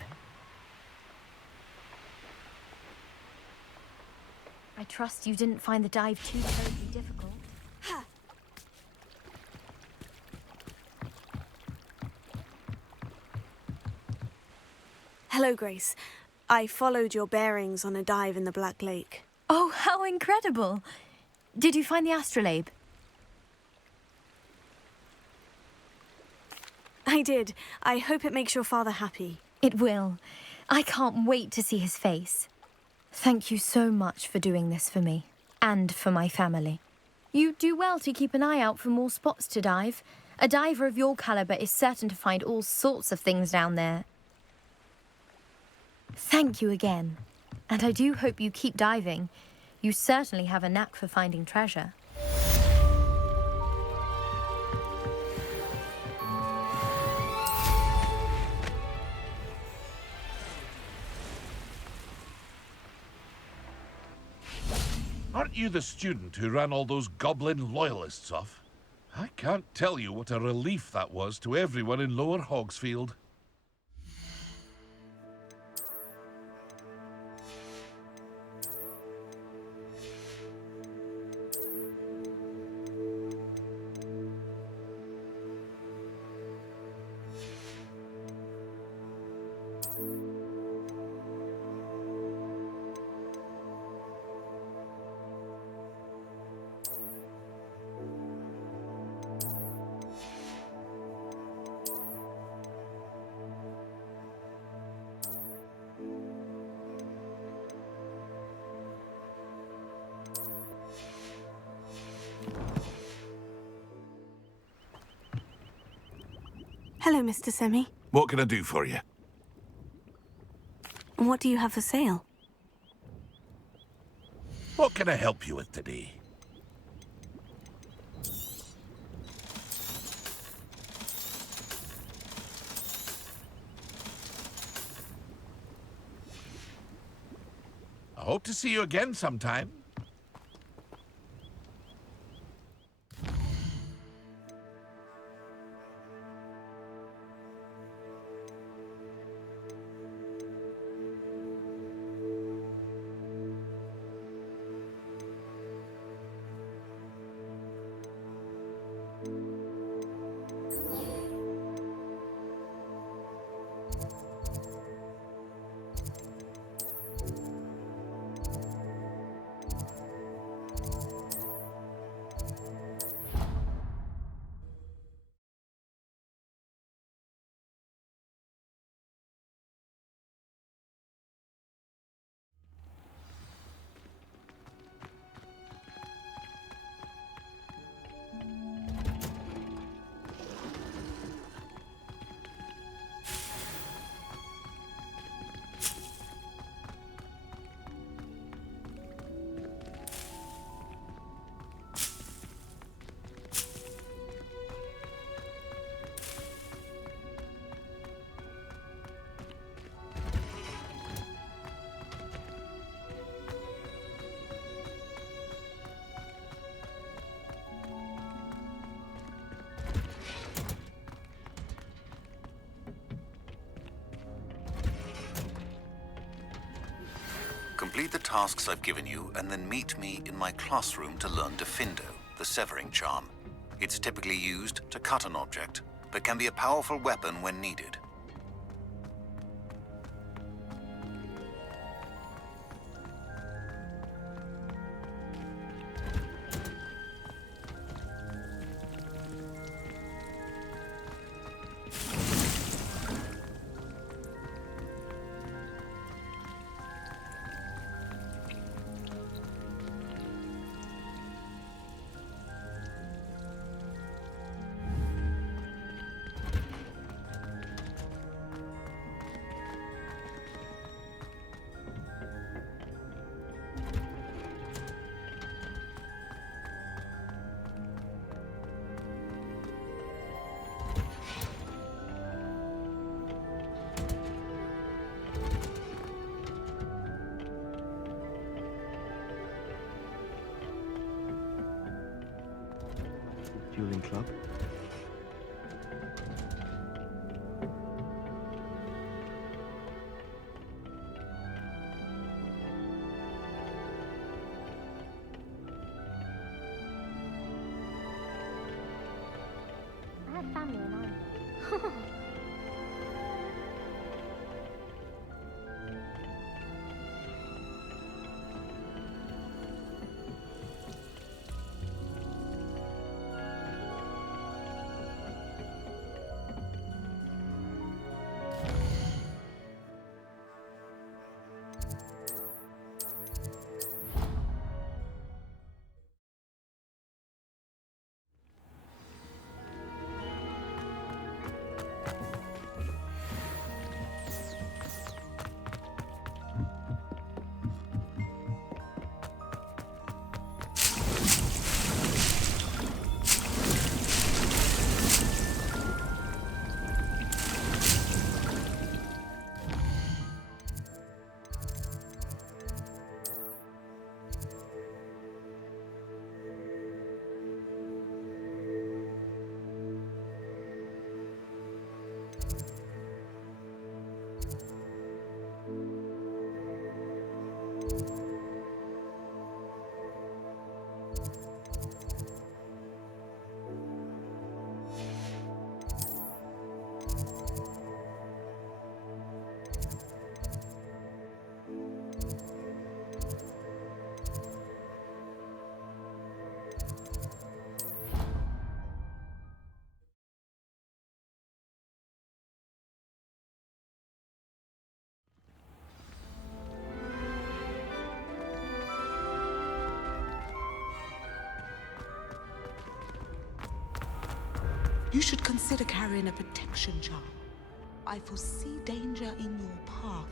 I trust you didn't find the dive too terribly difficult. Hello, Grace. I followed your bearings on a dive in the Black Lake. Oh, how incredible! Did you find the astrolabe? I did. I hope it makes your father happy. It will. I can't wait to see his face. Thank you so much for doing this for me, and for my family. You do well to keep an eye out for more spots to dive. A diver of your caliber is certain to find all sorts of things down there. Thank you again. And I do hope you keep diving. You certainly have a knack for finding treasure. Aren't you the student who ran all those goblin loyalists off? I can't tell you what a relief that was to everyone in Lower Hogsfield. Hello, Mr. Semi. What can I do for you? What do you have for sale? What can I help you with today? I hope to see you again sometime. Complete the tasks I've given you, and then meet me in my classroom to learn Defindo, the severing charm. It's typically used to cut an object, but can be a powerful weapon when needed. Dueling club. I have family in Ireland. You should consider carrying a protection charm. I foresee danger in your path.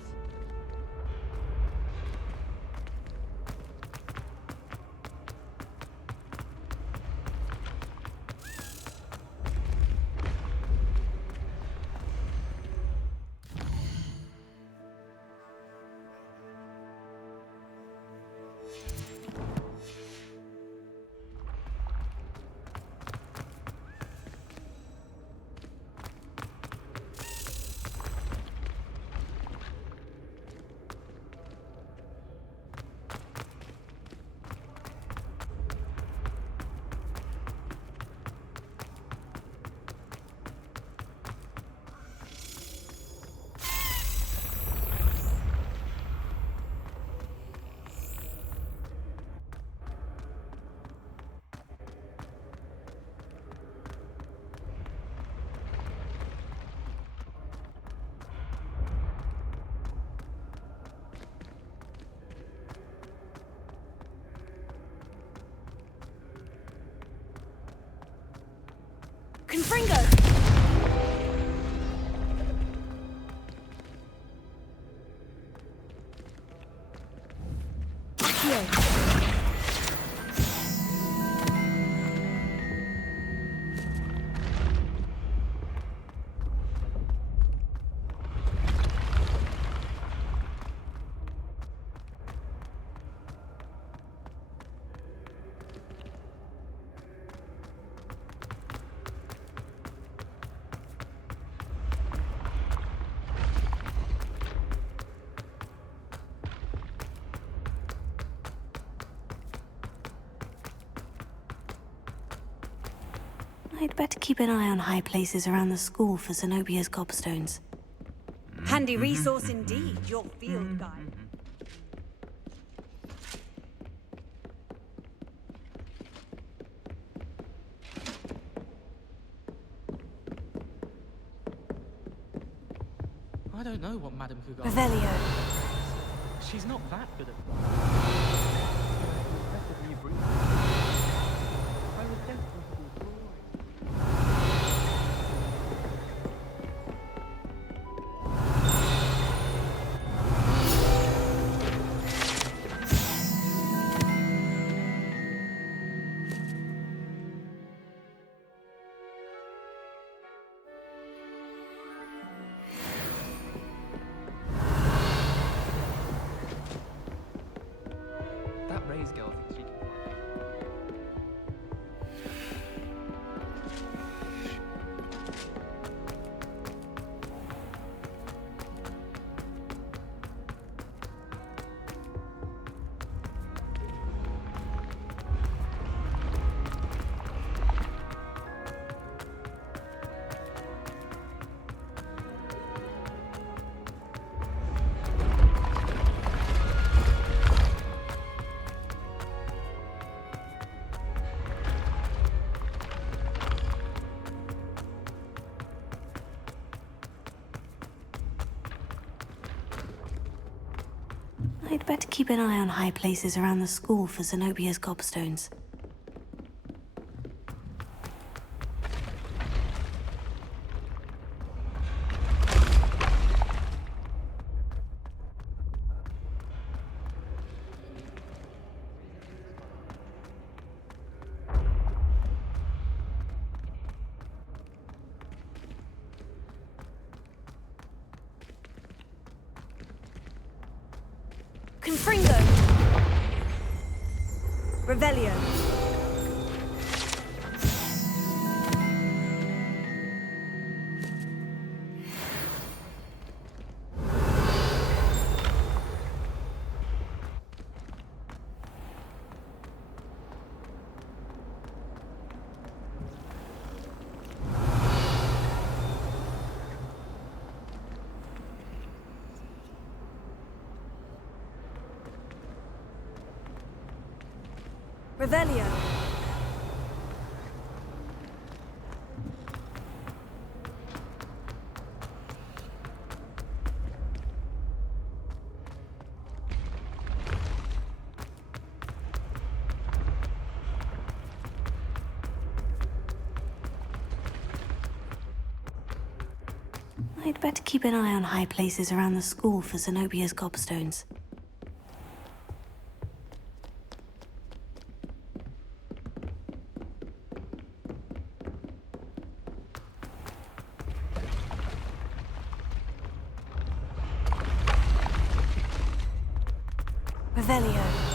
Confringo! I'd better keep an eye on high places around the school for Zenobia's gobstones. Handy resource indeed, your field guide. I don't know what Madame Cougar... Revelio. She's not that good at... That Ray's girl thinks she can fly. I'd better keep an eye on high places around the school for Zenobia's gobstones. Confringo! Revelio. Revelio. I'd better keep an eye on high places around the school for Zenobia's gobstones. Revelio.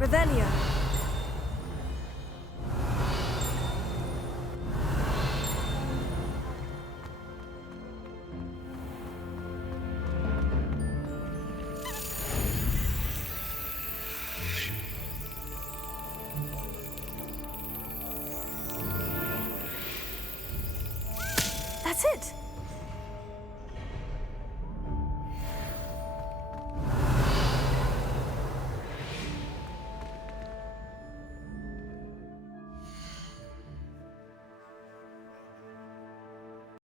Revelio. That's it.